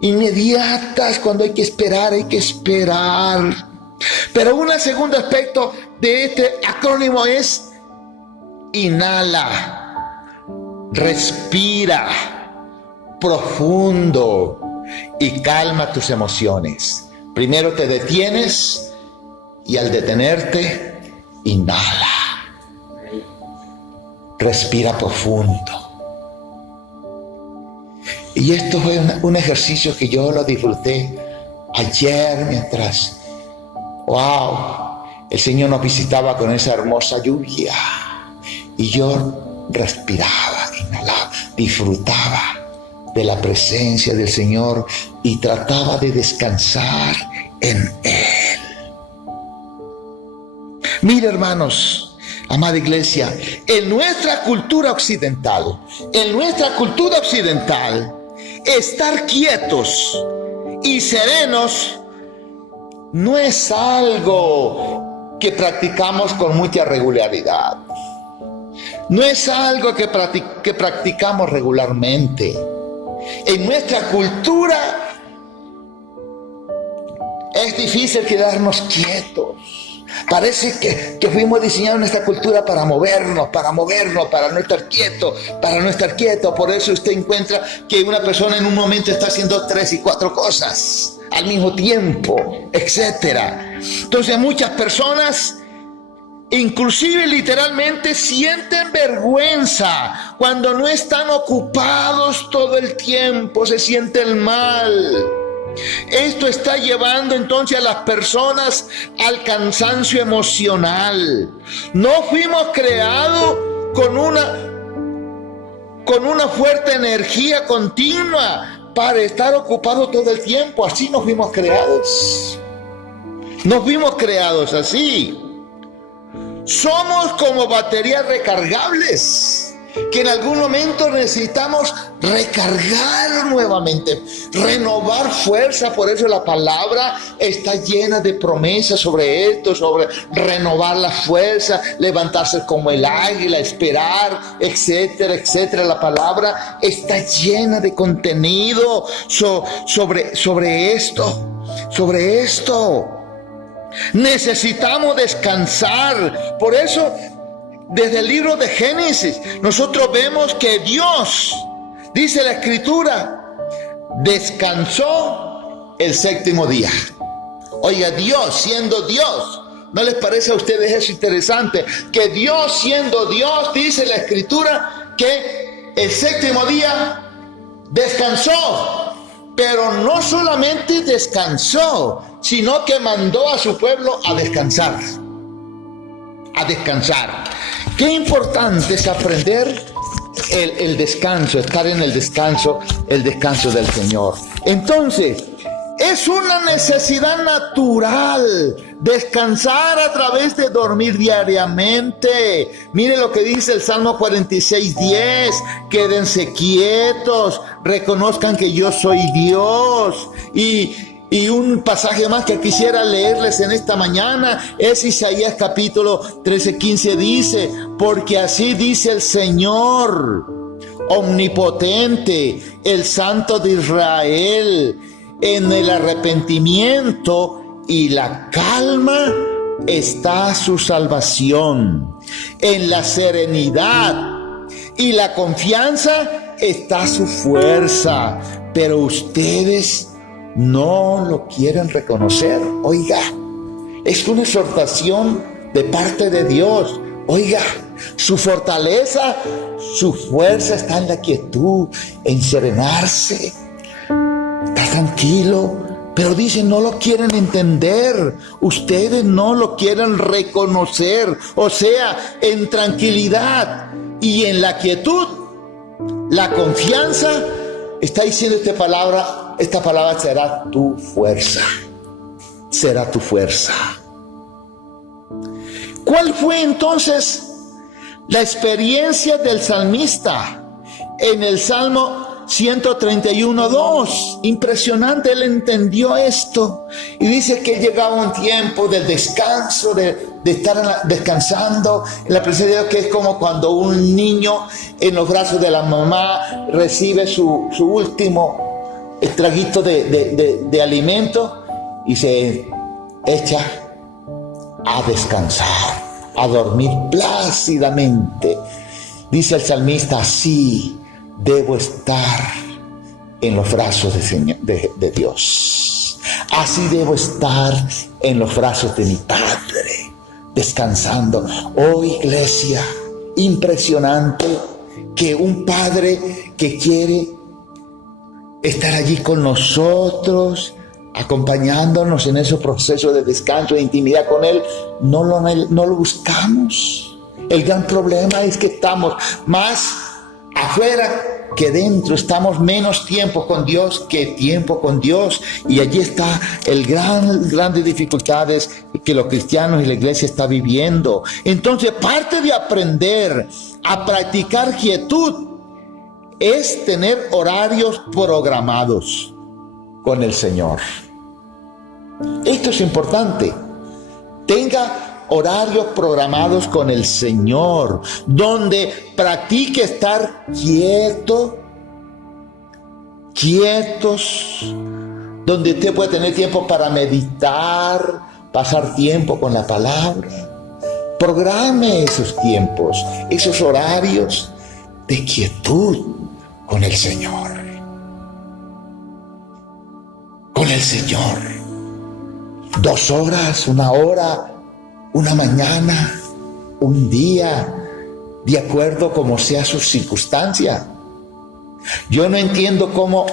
inmediatas. Cuando hay que esperar, hay que esperar. Pero un segundo aspecto de este acrónimo es: inhala, respira profundo y calma tus emociones. Primero te detienes y al detenerte, inhala, respira profundo. Y esto fue un ejercicio que yo lo disfruté ayer mientras, el Señor nos visitaba con esa hermosa lluvia. Y yo respiraba, inhalaba, disfrutaba de la presencia del Señor y trataba de descansar en Él. Mira, hermanos, amada iglesia, en nuestra cultura occidental, estar quietos y serenos no es algo que practicamos con mucha regularidad. No es algo que practicamos regularmente. En nuestra cultura es difícil quedarnos quietos. Parece que fuimos diseñados en esta cultura para movernos, para no estar quieto. Por eso usted encuentra que una persona en un momento está haciendo 3 y 4 cosas al mismo tiempo, etcétera. Entonces muchas personas, inclusive literalmente, sienten vergüenza cuando no están ocupados todo el tiempo, se sienten mal. Esto está llevando entonces a las personas al cansancio emocional. No fuimos creados con una fuerte energía continua para estar ocupados todo el tiempo. Así nos fuimos creados. Nos fuimos creados así. Somos como baterías recargables que en algún momento necesitamos recargar nuevamente, renovar fuerza. Por eso la palabra está llena de promesas sobre esto, sobre renovar la fuerza, levantarse como el águila, esperar, etcétera, etcétera. La palabra está llena de contenido sobre esto. Necesitamos descansar. Por eso, desde el libro de Génesis, nosotros vemos que Dios, dice la Escritura, descansó el séptimo día. Oiga, Dios siendo Dios, ¿no les parece a ustedes eso interesante? Que Dios siendo Dios, dice la Escritura, que el séptimo día descansó. Pero no solamente descansó, sino que mandó a su pueblo a descansar. A descansar. Qué importante es aprender el descanso, estar en el descanso del Señor. Entonces, es una necesidad natural descansar a través de dormir diariamente. Mire lo que dice el Salmo 46:10. Quédense quietos, reconozcan que yo soy Dios. Y un pasaje más que quisiera leerles en esta mañana es Isaías capítulo 13:15. Dice: porque así dice el Señor omnipotente, el Santo de Israel, en el arrepentimiento y la calma está su salvación, en la serenidad y la confianza está su fuerza, pero ustedes no lo quieren reconocer. Oiga, es una exhortación de parte de Dios. Oiga, su fortaleza, su fuerza está en la quietud, en serenarse. Está tranquilo, pero dicen no lo quieren entender. Ustedes no lo quieren reconocer. O sea, en tranquilidad y en la quietud, la confianza, está diciendo esta palabra será tu fuerza. Será tu fuerza. ¿Cuál fue entonces la experiencia del salmista en el Salmo 131:2? Impresionante, él entendió esto y dice que llegaba un tiempo del descanso, de estar descansando en la presencia de Dios, que es como cuando un niño en los brazos de la mamá recibe su último traguito de alimento y se echa a descansar, a dormir plácidamente. Dice el salmista: así debo estar en los brazos de Dios. Así debo estar en los brazos de mi Padre, descansando. Oh, iglesia, impresionante que un Padre que quiere estar allí con nosotros, acompañándonos en ese proceso de descanso, de intimidad con Él, no lo buscamos. El gran problema es que estamos más afuera que dentro, estamos menos tiempo con Dios que tiempo con Dios, y allí está grandes dificultades que los cristianos y la iglesia está viviendo. Entonces, parte de aprender a practicar quietud es tener horarios programados con el Señor. Esto es importante. Tenga horarios programados con el Señor, donde practique estar quietos, donde usted puede tener tiempo para meditar, pasar tiempo con la palabra. Programe esos tiempos, esos horarios de quietud con el Señor. Con el Señor. 2 horas, 1 hora, una mañana, un día, de acuerdo como sea su circunstancia. Yo no entiendo cómo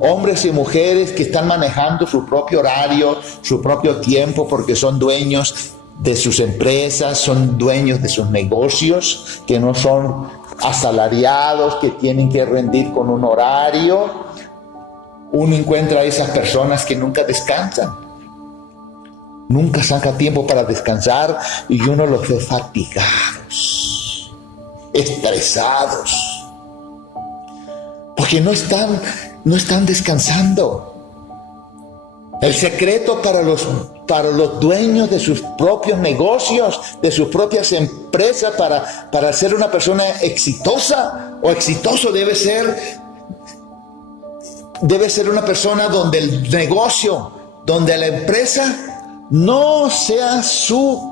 hombres y mujeres que están manejando su propio horario, su propio tiempo, porque son dueños de sus empresas, son dueños de sus negocios, que no son asalariados, que tienen que rendir con un horario. Uno encuentra a esas personas que nunca descansan, nunca saca tiempo para descansar, y uno los ve fatigados. estresados, porque no están descansando. El secreto para los dueños de sus propios negocios, de sus propias empresas, para ser una persona exitosa o exitoso debe ser una persona donde el negocio, donde la empresa no sea su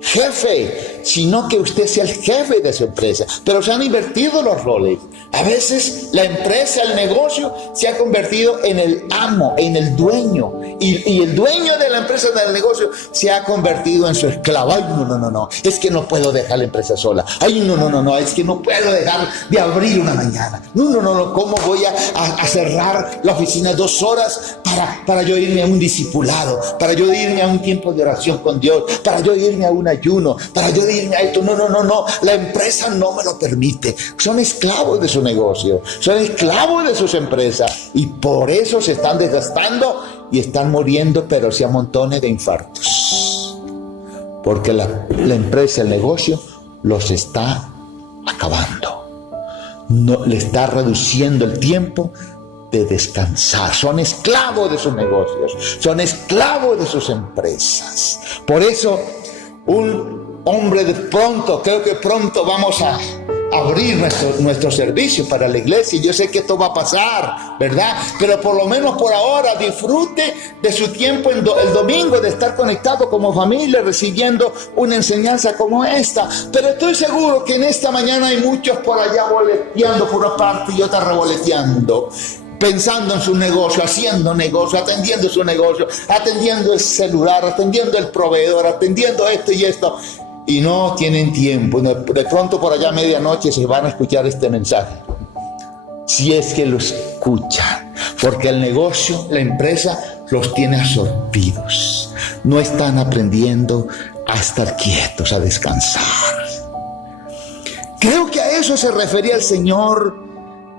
jefe, sino que usted sea el jefe de su empresa. Pero se han invertido los roles. A veces la empresa, el negocio, se ha convertido en el amo, en el dueño. Y el dueño de la empresa, del negocio, se ha convertido en su esclavo. Ay, no, es que no puedo dejar la empresa sola. Ay, no, es que no puedo dejar de abrir una mañana. No, ¿cómo voy a cerrar la oficina 2 horas para yo irme a un discipulado, para yo irme a un tiempo de oración con Dios, para yo irme a un ayuno, para yo irme a esto? No, la empresa no me lo permite. Son esclavos de su negocio, son esclavos de sus empresas, y por eso se están desgastando y están muriendo, pero sí a montones de infartos, porque la empresa, el negocio, los está acabando, no, le está reduciendo el tiempo de descansar. Son esclavos de sus negocios, son esclavos de sus empresas. Por eso un hombre creo que pronto vamos a abrir nuestro servicio para la iglesia. Yo sé que esto va a pasar, ¿verdad? Pero por lo menos por ahora disfrute de su tiempo el domingo, de estar conectado como familia, recibiendo una enseñanza como esta. Pero estoy seguro que en esta mañana hay muchos por allá boleteando por una parte y otra revoloteando, pensando en su negocio, haciendo negocio, atendiendo su negocio, atendiendo el celular, atendiendo el proveedor, atendiendo esto y esto, y no tienen tiempo. De pronto por allá a medianoche se van a escuchar este mensaje, si es que lo escuchan, porque el negocio, la empresa, los tiene absorbidos. No están aprendiendo a estar quietos, a descansar. Creo que a eso se refería el Señor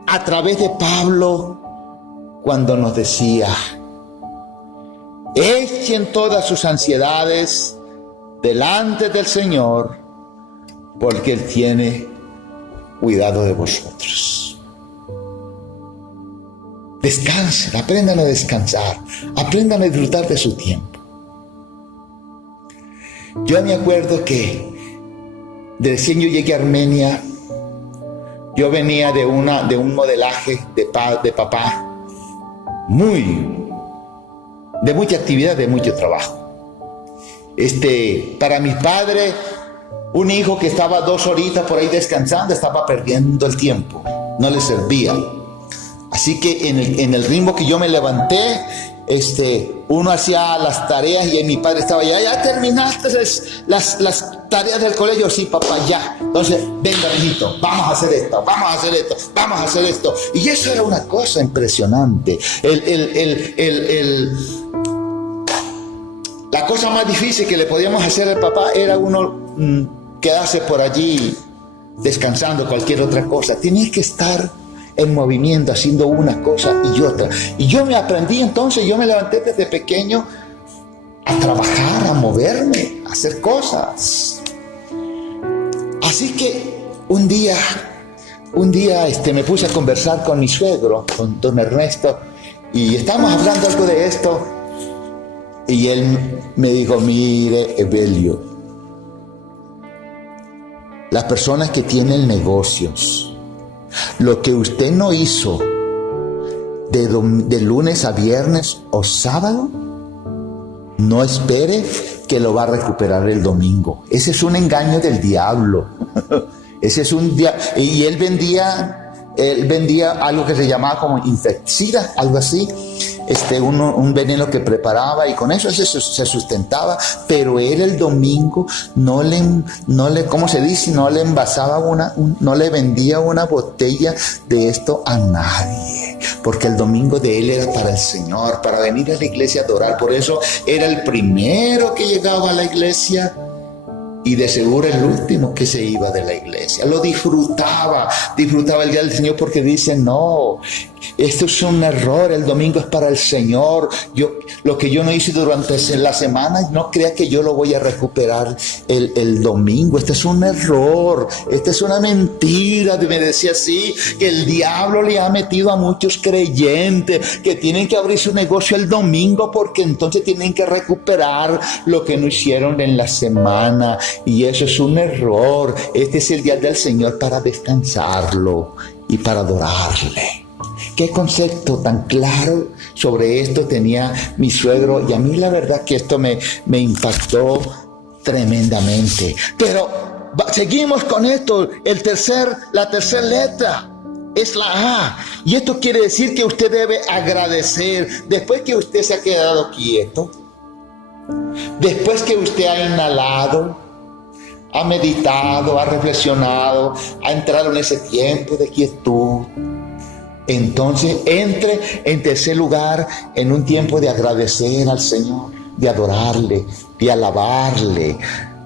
a través de Pablo cuando nos decía: echen todas sus ansiedades delante del Señor, porque Él tiene cuidado de vosotros. Descansen, aprendan a descansar, aprendan a disfrutar de su tiempo. Yo me acuerdo que de recién yo llegué a Armenia, yo venía de un modelaje de papá, de mucha actividad, de mucho trabajo. Para mis padres, un hijo que estaba 2 horitas por ahí descansando estaba perdiendo el tiempo, no le servía. Así que en el ritmo que yo me levanté, uno hacía las tareas y mi padre estaba ya terminaste las tareas del colegio. Sí, papá, ya. Entonces, venga, hijito, vamos a hacer esto, vamos a hacer esto, vamos a hacer esto. Y eso era una cosa impresionante. La cosa más difícil que le podíamos hacer al papá era uno quedarse por allí descansando, cualquier otra cosa. Tenía que estar en movimiento, haciendo una cosa y otra. Y yo me levanté desde pequeño a trabajar, a moverme, a hacer cosas. Así que un día me puse a conversar con mi suegro, con don Ernesto, y estábamos hablando algo de esto, y él me dijo: mire, Evelio, las personas que tienen negocios, lo que usted no hizo de lunes a viernes o sábado, no espere que lo va a recuperar el domingo. Ese es un engaño del diablo. Y él vendía algo que se llamaba como insecticida, algo así. Un veneno que preparaba, y con eso se sustentaba, pero él el domingo no le ¿cómo se dice? No le envasaba no le vendía una botella de esto a nadie, porque el domingo de él era para el Señor, para venir a la iglesia a adorar. Por eso era el primero que llegaba a la iglesia y de seguro el último que se iba de la iglesia. Lo disfrutaba el día del Señor, porque dice, no, esto es un error, el domingo es para el Señor. Lo que yo no hice durante la semana, no crea que yo lo voy a recuperar el domingo. Este es un error, esta es una mentira. Me decía así, que el diablo le ha metido a muchos creyentes que tienen que abrir su negocio el domingo, porque entonces tienen que recuperar lo que no hicieron en la semana. Y eso es un error. Este es el día del Señor para descansarlo y para adorarle. ¿Qué concepto tan claro sobre esto tenía mi suegro? Y a mí la verdad que esto me impactó tremendamente. Pero seguimos con esto. La tercera letra es la A. Y esto quiere decir que usted debe agradecer. Después que usted se ha quedado quieto, después que usted ha inhalado, ha meditado, ha reflexionado, ha entrado en ese tiempo de quietud, entonces entre en tercer lugar en un tiempo de agradecer al Señor, de adorarle, de alabarle,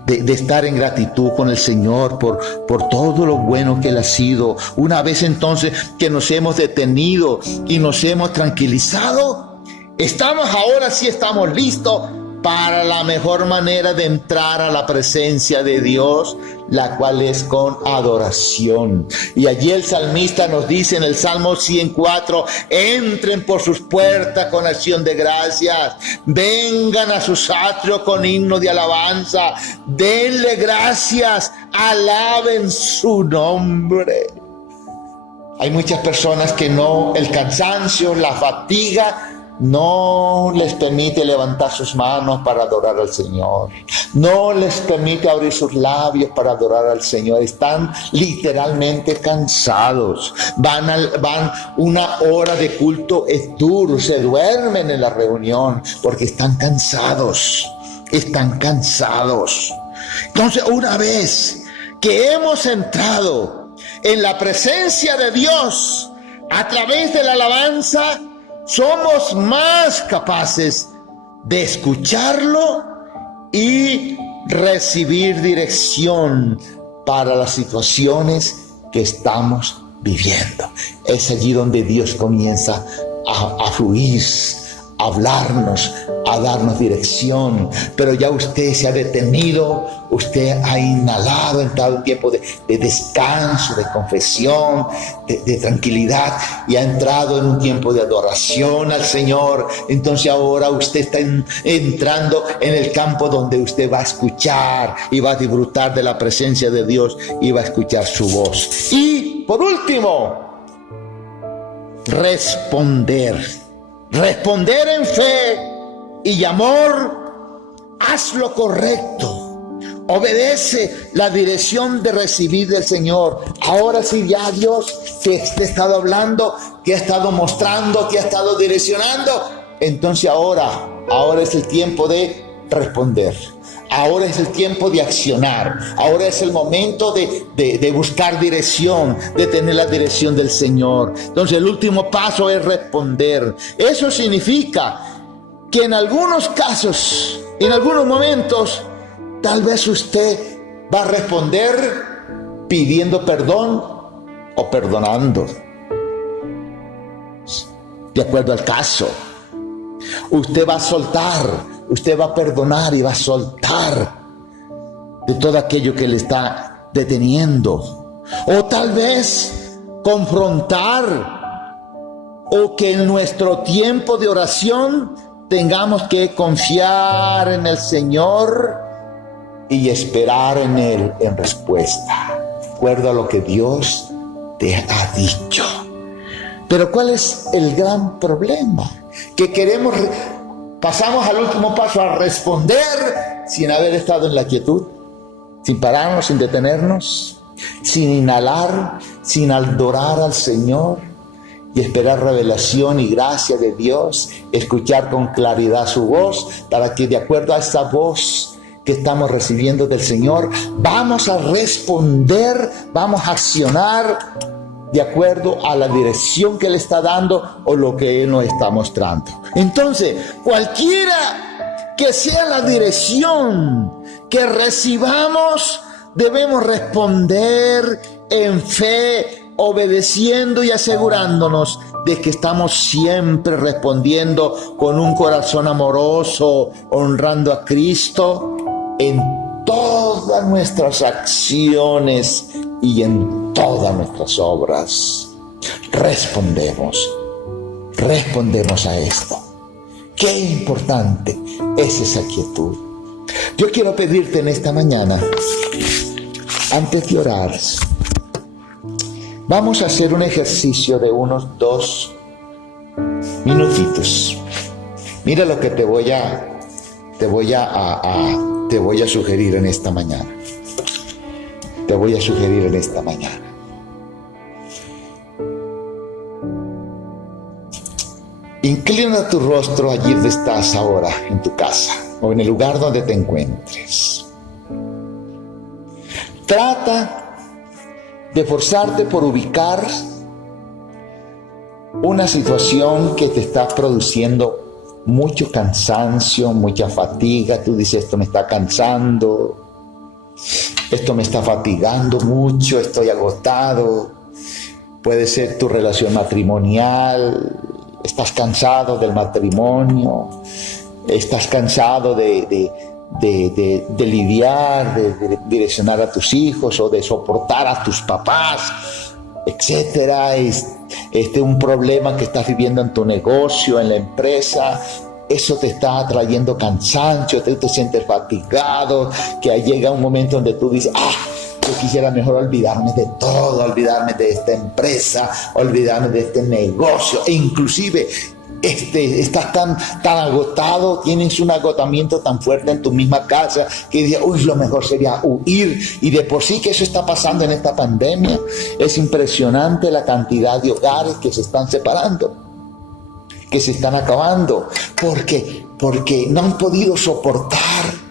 de estar en gratitud con el Señor por todo lo bueno que Él ha sido. Una vez entonces que nos hemos detenido y nos hemos tranquilizado, ahora sí estamos listos para la mejor manera de entrar a la presencia de Dios, la cual es con adoración. Y allí el salmista nos dice en el Salmo 104, entren por sus puertas con acción de gracias, vengan a sus atrios con himno de alabanza, denle gracias, alaben su nombre. Hay muchas personas que el cansancio, la fatiga, no les permite levantar sus manos para adorar al Señor. No les permite abrir sus labios para adorar al Señor. Están literalmente cansados. Van una hora de culto, es duro. Se duermen en la reunión porque están cansados. Entonces, una vez que hemos entrado en la presencia de Dios a través de la alabanza, somos más capaces de escucharlo y recibir dirección para las situaciones que estamos viviendo. Es allí donde Dios comienza a fluir, a hablarnos, a darnos dirección. Pero ya usted se ha detenido, usted ha inhalado, ha entrado en un tiempo de descanso, de confesión, de tranquilidad, y ha entrado en un tiempo de adoración al Señor. Entonces ahora usted está entrando en el campo donde usted va a escuchar y va a disfrutar de la presencia de Dios y va a escuchar su voz. Y por último, responder en fe y amor. Haz lo correcto, obedece la dirección de recibir del Señor. Ahora sí, ya Dios te ha estado hablando, te ha estado mostrando, te ha estado direccionando. Entonces ahora es el tiempo de responder. Ahora es el tiempo de accionar. Ahora es el momento de buscar dirección, de tener la dirección del Señor. Entonces el último paso es responder. Eso significa que en algunos casos, en algunos momentos, tal vez usted va a responder pidiendo perdón o perdonando, de acuerdo al caso. Usted va a soltar, usted va a perdonar y va a soltar de todo aquello que le está deteniendo. O tal vez confrontar, o que en nuestro tiempo de oración tengamos que confiar en el Señor y esperar en Él en respuesta, de acuerdo a lo que Dios te ha dicho. Pero ¿cuál es el gran problema? Que pasamos al último paso, a responder sin haber estado en la quietud, sin pararnos, sin detenernos, sin inhalar, sin adorar al Señor y esperar revelación y gracia de Dios, escuchar con claridad su voz, para que de acuerdo a esa voz que estamos recibiendo del Señor, vamos a responder, vamos a accionar de acuerdo a la dirección que Él está dando o lo que Él nos está mostrando. Entonces, cualquiera que sea la dirección que recibamos, debemos responder en fe, obedeciendo y asegurándonos de que estamos siempre respondiendo con un corazón amoroso, honrando a Cristo en todas nuestras acciones y en todas nuestras obras. Respondemos a esto. Qué importante es esa quietud. Yo quiero pedirte en esta mañana, antes de orar, vamos a hacer un ejercicio de unos 2 minutitos. Mira lo que te voy a sugerir en esta mañana. Inclina tu rostro allí donde estás ahora, en tu casa o en el lugar donde te encuentres. Trata de esforzarte por ubicar una situación que te está produciendo mucho cansancio, mucha fatiga. Tú dices, esto me está cansando, esto me está fatigando mucho, estoy agotado. Puede ser tu relación matrimonial, estás cansado del matrimonio, estás cansado de lidiar, de direccionar a tus hijos o de soportar a tus papás, etcétera. Un problema que estás viviendo en tu negocio, en la empresa, eso te está trayendo cansancio, te sientes fatigado, que llega un momento donde tú dices, yo quisiera mejor olvidarme de todo, olvidarme de esta empresa, olvidarme de este negocio, e inclusive estás tan agotado, tienes un agotamiento tan fuerte en tu misma casa que dices, lo mejor sería huir. Y de por sí que eso está pasando en esta pandemia. Es impresionante la cantidad de hogares que se están separando, que se están acabando, porque no han podido soportar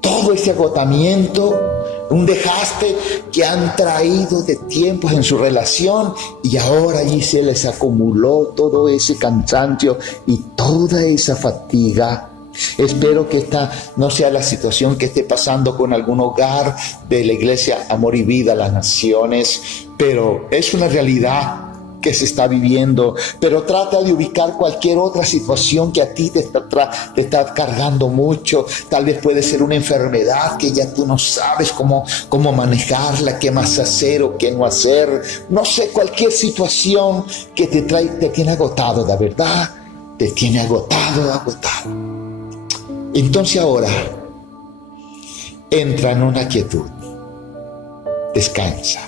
todo ese agotamiento, un desgaste que han traído de tiempos en su relación, y ahora allí se les acumuló todo ese cansancio y toda esa fatiga. Espero que esta no sea la situación que esté pasando con algún hogar de la Iglesia Amor y Vida Las Naciones, pero es una realidad que se está viviendo. Pero trata de ubicar cualquier otra situación que a ti te está cargando mucho. Tal vez puede ser una enfermedad que ya tú no sabes cómo manejarla, qué más hacer o qué no hacer. No sé, cualquier situación que te tiene agotado, de verdad, te tiene agotado. Entonces ahora entra en una quietud. Descansa.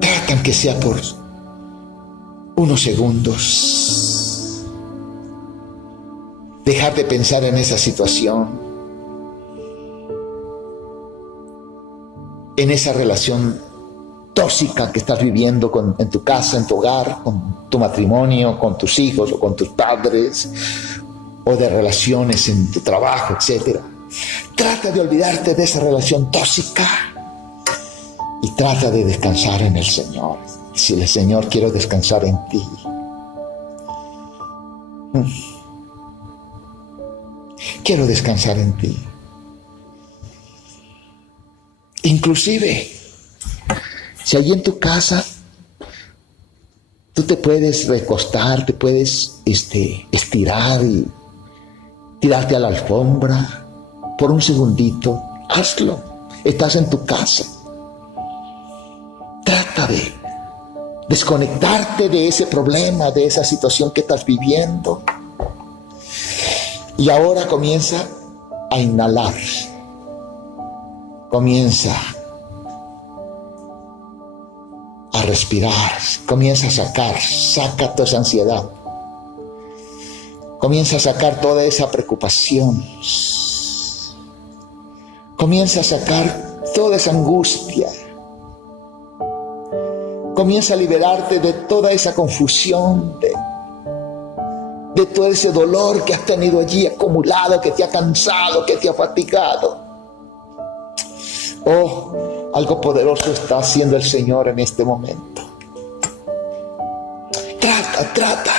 Tratan que sea por unos segundos. Dejar de pensar en esa situación, en esa relación tóxica que estás viviendo en tu casa, en tu hogar, con tu matrimonio, con tus hijos o con tus padres, o de relaciones en tu trabajo, etc. Trata de olvidarte de esa relación tóxica y trata de descansar en el Señor. Decirle, Señor, quiero descansar en ti. Quiero descansar en ti. Inclusive, si allí en tu casa tú te puedes recostar, te puedes estirar y tirarte a la alfombra por un segundito, hazlo. Estás en tu casa. Trata de desconectarte de ese problema, de esa situación que estás viviendo. Y ahora comienza a inhalar. Comienza a respirar. Comienza a saca toda esa ansiedad. Comienza a sacar toda esa preocupación. Comienza a sacar toda esa angustia. Comienza a liberarte de toda esa confusión, de todo ese dolor que has tenido allí acumulado, que te ha cansado, que te ha fatigado. Algo poderoso está haciendo el Señor en este momento. Trata,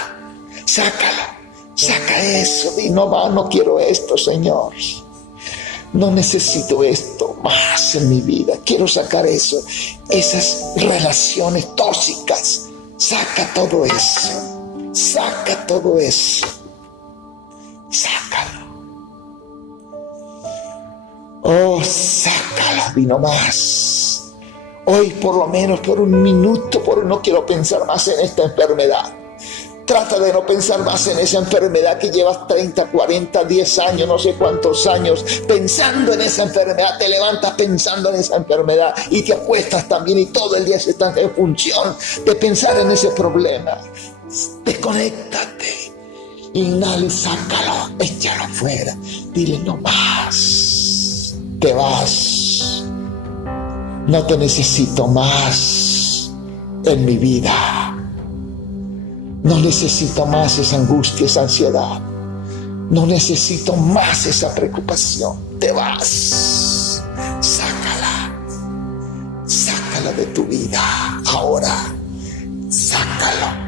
sácala. Saca eso. Di, no va, no quiero esto, Señor. No necesito esto más en mi vida. Quiero sacar eso. Esas relaciones tóxicas. Saca todo eso. Saca todo eso. Sácalo. Oh, sácala, di no más. Hoy por lo menos por un minuto, no quiero pensar más en esta enfermedad. Trata de no pensar más en esa enfermedad que llevas 30, 40, 10 años, no sé cuántos años, pensando en esa enfermedad. Te levantas pensando en esa enfermedad y te acuestas también y todo el día estás en función de pensar en ese problema. Desconéctate, inhala y sácalo, échalo fuera. Dile no más, te vas. No te necesito más en mi vida. No necesito más esa angustia, esa ansiedad. No necesito más esa preocupación. Te vas. Sácala. Sácala de tu vida. Ahora. Sácalo.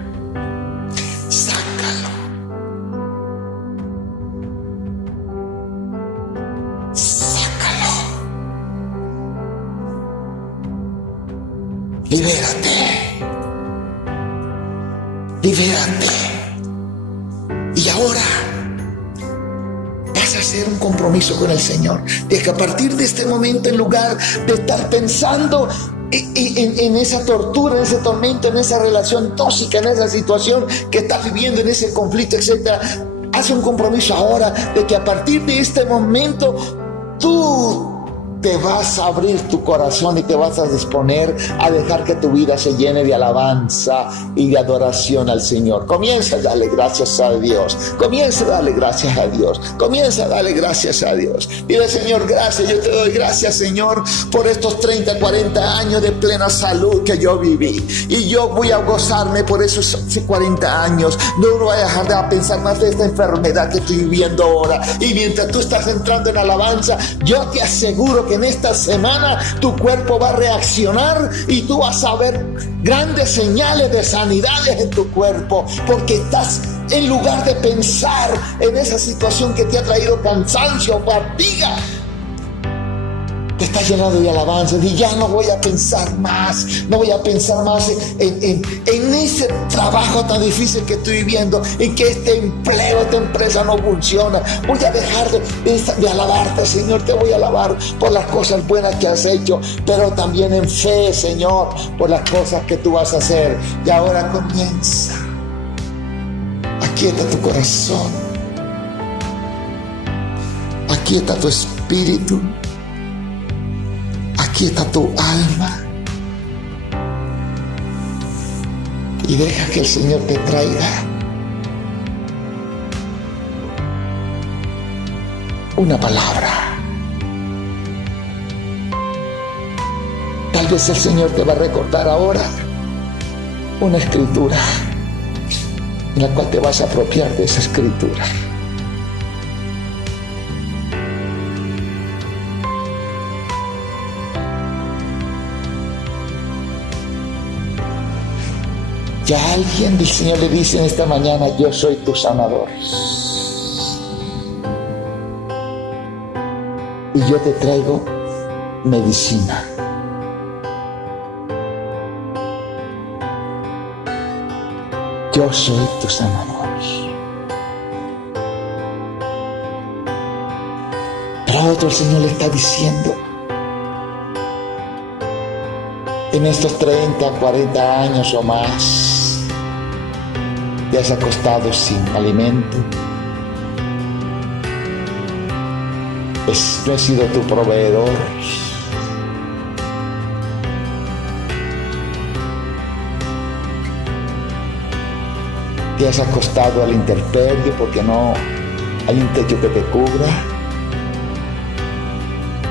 Sácalo. Sácalo. Libérate. Libérate. Y ahora vas a hacer un compromiso con el Señor, de que a partir de este momento, en lugar de estar pensando en esa tortura, en ese tormento, en esa relación tóxica, en esa situación que estás viviendo, en ese conflicto, etc., haz un compromiso ahora de que a partir de este momento tú te vas a abrir tu corazón y te vas a disponer a dejar que tu vida se llene de alabanza y de adoración al Señor. Comienza a darle gracias a Dios. Comienza a darle gracias a Dios. Comienza a darle gracias a Dios. Dile, Señor, gracias. Yo te doy gracias, Señor, por estos 30, 40 años de plena salud que yo viví. Y yo voy a gozarme por esos 40 años. No voy a dejar de pensar más de esta enfermedad que estoy viviendo ahora. Y mientras tú estás entrando en alabanza, yo te aseguro que en esta semana tu cuerpo va a reaccionar y tú vas a ver grandes señales de sanidades en tu cuerpo, porque estás, en lugar de pensar en esa situación que te ha traído cansancio, fatiga, te está llenando de alabanza. Y ya no voy a pensar más, no voy a pensar más en ese trabajo tan difícil que estoy viviendo, en que este empleo, esta empresa no funciona. Voy a dejar de alabarte, Señor. Te voy a alabar por las cosas buenas que has hecho, pero también en fe, Señor, por las cosas que tú vas a hacer. Y ahora comienza. Aquieta tu corazón, aquieta tu espíritu, aquieta tu alma y deja que el Señor te traiga una palabra. Tal vez el Señor te va a recordar ahora una escritura en la cual te vas a apropiar de esa escritura. Ya alguien del Señor le dice en esta mañana: yo soy tu sanador. Y yo te traigo medicina. Yo soy tu sanador. Pero a otro el Señor le está diciendo: en estos 30, 40 años o más, te has acostado sin alimento. No he sido tu proveedor. Te has acostado a la intemperie porque no hay un techo que te cubra.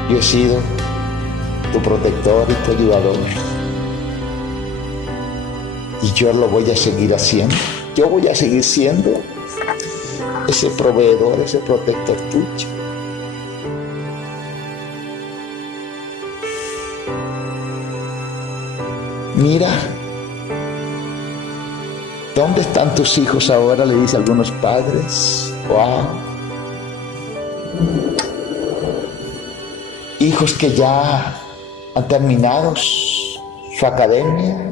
Yo he sido tu protector y tu ayudador. Y yo lo voy a seguir haciendo. Yo voy a seguir siendo ese proveedor, ese protector tuyo. Mira, ¿Dónde están tus hijos ahora?, le dice a algunos padres. Wow. Hijos que ya han terminado su academia.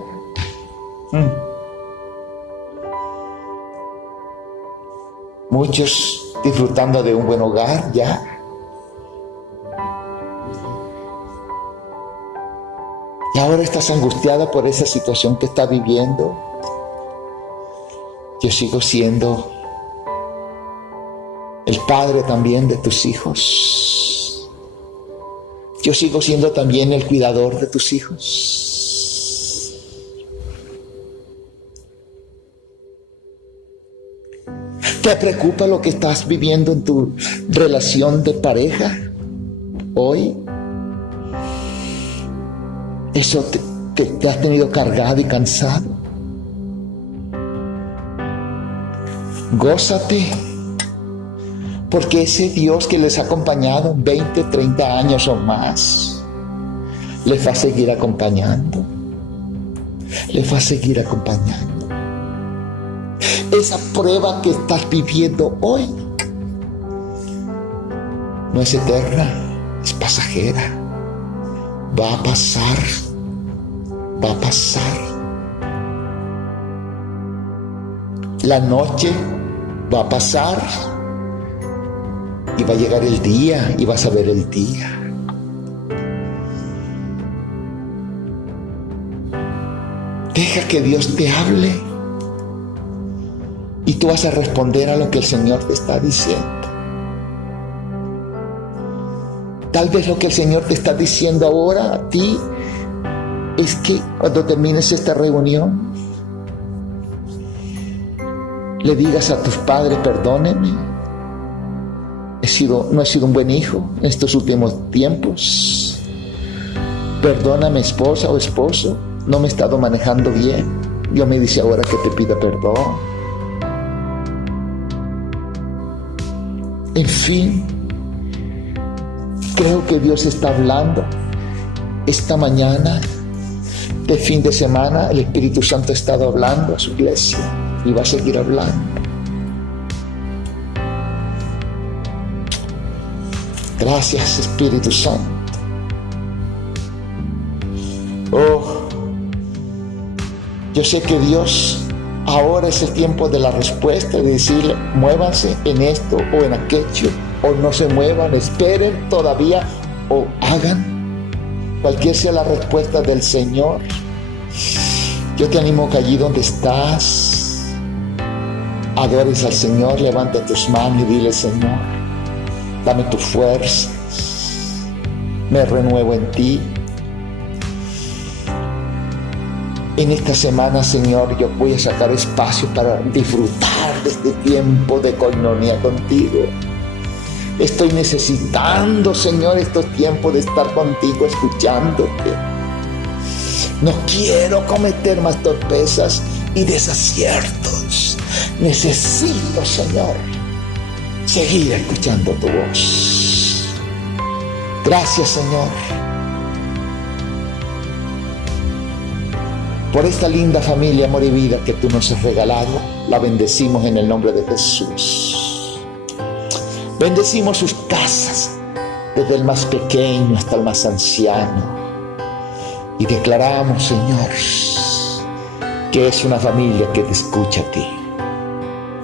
Muchos disfrutando de un buen hogar ya. Y ahora estás angustiada por esa situación que estás viviendo. Yo sigo siendo el padre también de tus hijos. Yo sigo siendo también el cuidador de tus hijos. ¿Te preocupa lo que estás viviendo en tu relación de pareja hoy? ¿Eso te has tenido cargado y cansado? Gózate, porque ese Dios que les ha acompañado 20, 30 años o más, les va a seguir acompañando. Les va a seguir acompañando. Esa prueba que estás viviendo hoy no es eterna, es pasajera. Va a pasar, va a pasar. La noche va a pasar y va a llegar el día y vas a ver el día. Deja que Dios te hable y tú vas a responder a lo que el Señor te está diciendo. Tal vez lo que el Señor te está diciendo ahora a ti es que cuando termines esta reunión le digas a tus padres: perdónenme, no he sido un buen hijo en estos últimos tiempos. Perdóname, esposa o esposo, no me he estado manejando bien. Dios me dice ahora que te pida perdón. En fin, creo que Dios está hablando esta mañana de fin de semana. El Espíritu Santo ha estado hablando a su iglesia y va a seguir hablando. Gracias, Espíritu Santo. Yo sé que Dios ahora es el tiempo de la respuesta, de decirle: muévanse en esto o en aquello, o no se muevan, esperen todavía, o hagan. Cualquier sea la respuesta del Señor, yo te animo que allí donde estás, adores al Señor, levanta tus manos y dile: Señor, dame tu fuerza, me renuevo en ti. En esta semana, Señor, yo voy a sacar espacio para disfrutar de este tiempo de coinonía contigo. Estoy necesitando, Señor, estos tiempos de estar contigo, escuchándote. No quiero cometer más torpezas y desaciertos. Necesito, Señor, seguir escuchando tu voz. Gracias, Señor, por esta linda familia, amor y vida que tú nos has regalado. La bendecimos en el nombre de Jesús. Bendecimos sus casas, desde el más pequeño hasta el más anciano. Y declaramos, Señor, que es una familia que te escucha a ti,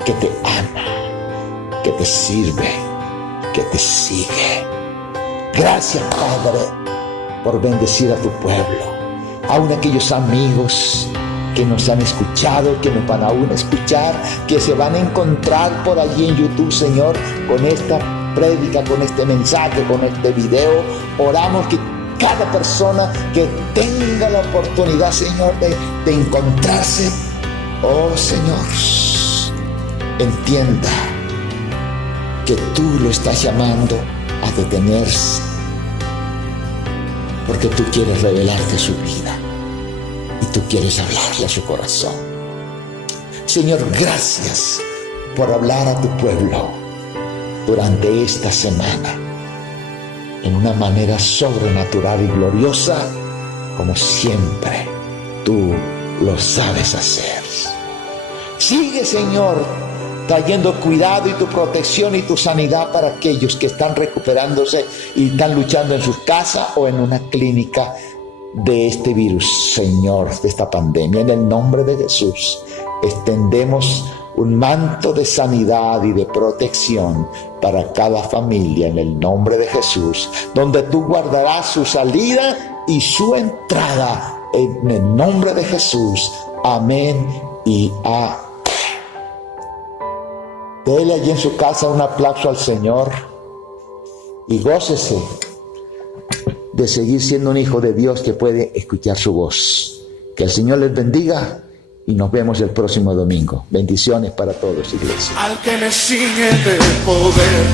que te ama, que te sirve, que te sigue. Gracias, Padre, por bendecir a tu pueblo. Aún aquellos amigos que nos han escuchado, que nos van aún a escuchar, que se van a encontrar por allí en YouTube, Señor, con esta prédica, con este mensaje, con este video. Oramos que cada persona que tenga la oportunidad, Señor, de encontrarse, oh Señor, entienda que tú lo estás llamando a detenerse, porque tú quieres revelarte su vida y tú quieres hablarle a su corazón. Señor, gracias por hablar a tu pueblo durante esta semana en una manera sobrenatural y gloriosa, como siempre tú lo sabes hacer. Sigue, Señor, trayendo cuidado y tu protección y tu sanidad para aquellos que están recuperándose y están luchando en sus casas o en una clínica de este virus, Señor, de esta pandemia. En el nombre de Jesús, extendemos un manto de sanidad y de protección para cada familia en el nombre de Jesús, donde tú guardarás su salida y su entrada en el nombre de Jesús. Amén y amén. Dele allí en su casa un aplauso al Señor y gócese de seguir siendo un hijo de Dios que puede escuchar su voz. Que el Señor les bendiga y nos vemos el próximo domingo. Bendiciones para todos, iglesia. Al que me ciñe de poder,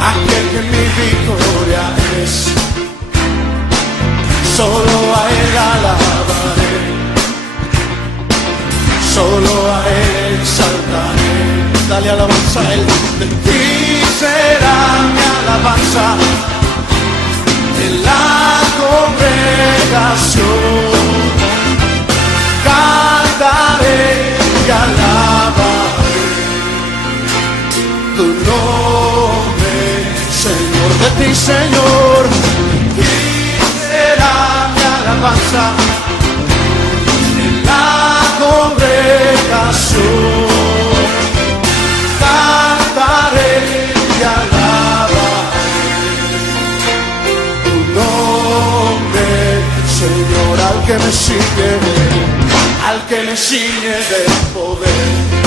aquel que mi victoria es, solo a Él alabaré, solo a Él exaltaré. Dale alabanza a Él. De ti será mi alabanza en la congregación. Cantaré y alabaré tu nombre, Señor. De ti, Señor, y será mi alabanza en la congregación. Cantaré y alabaré tu nombre, Señor. Al que me sigue, al que me ciñe de poder,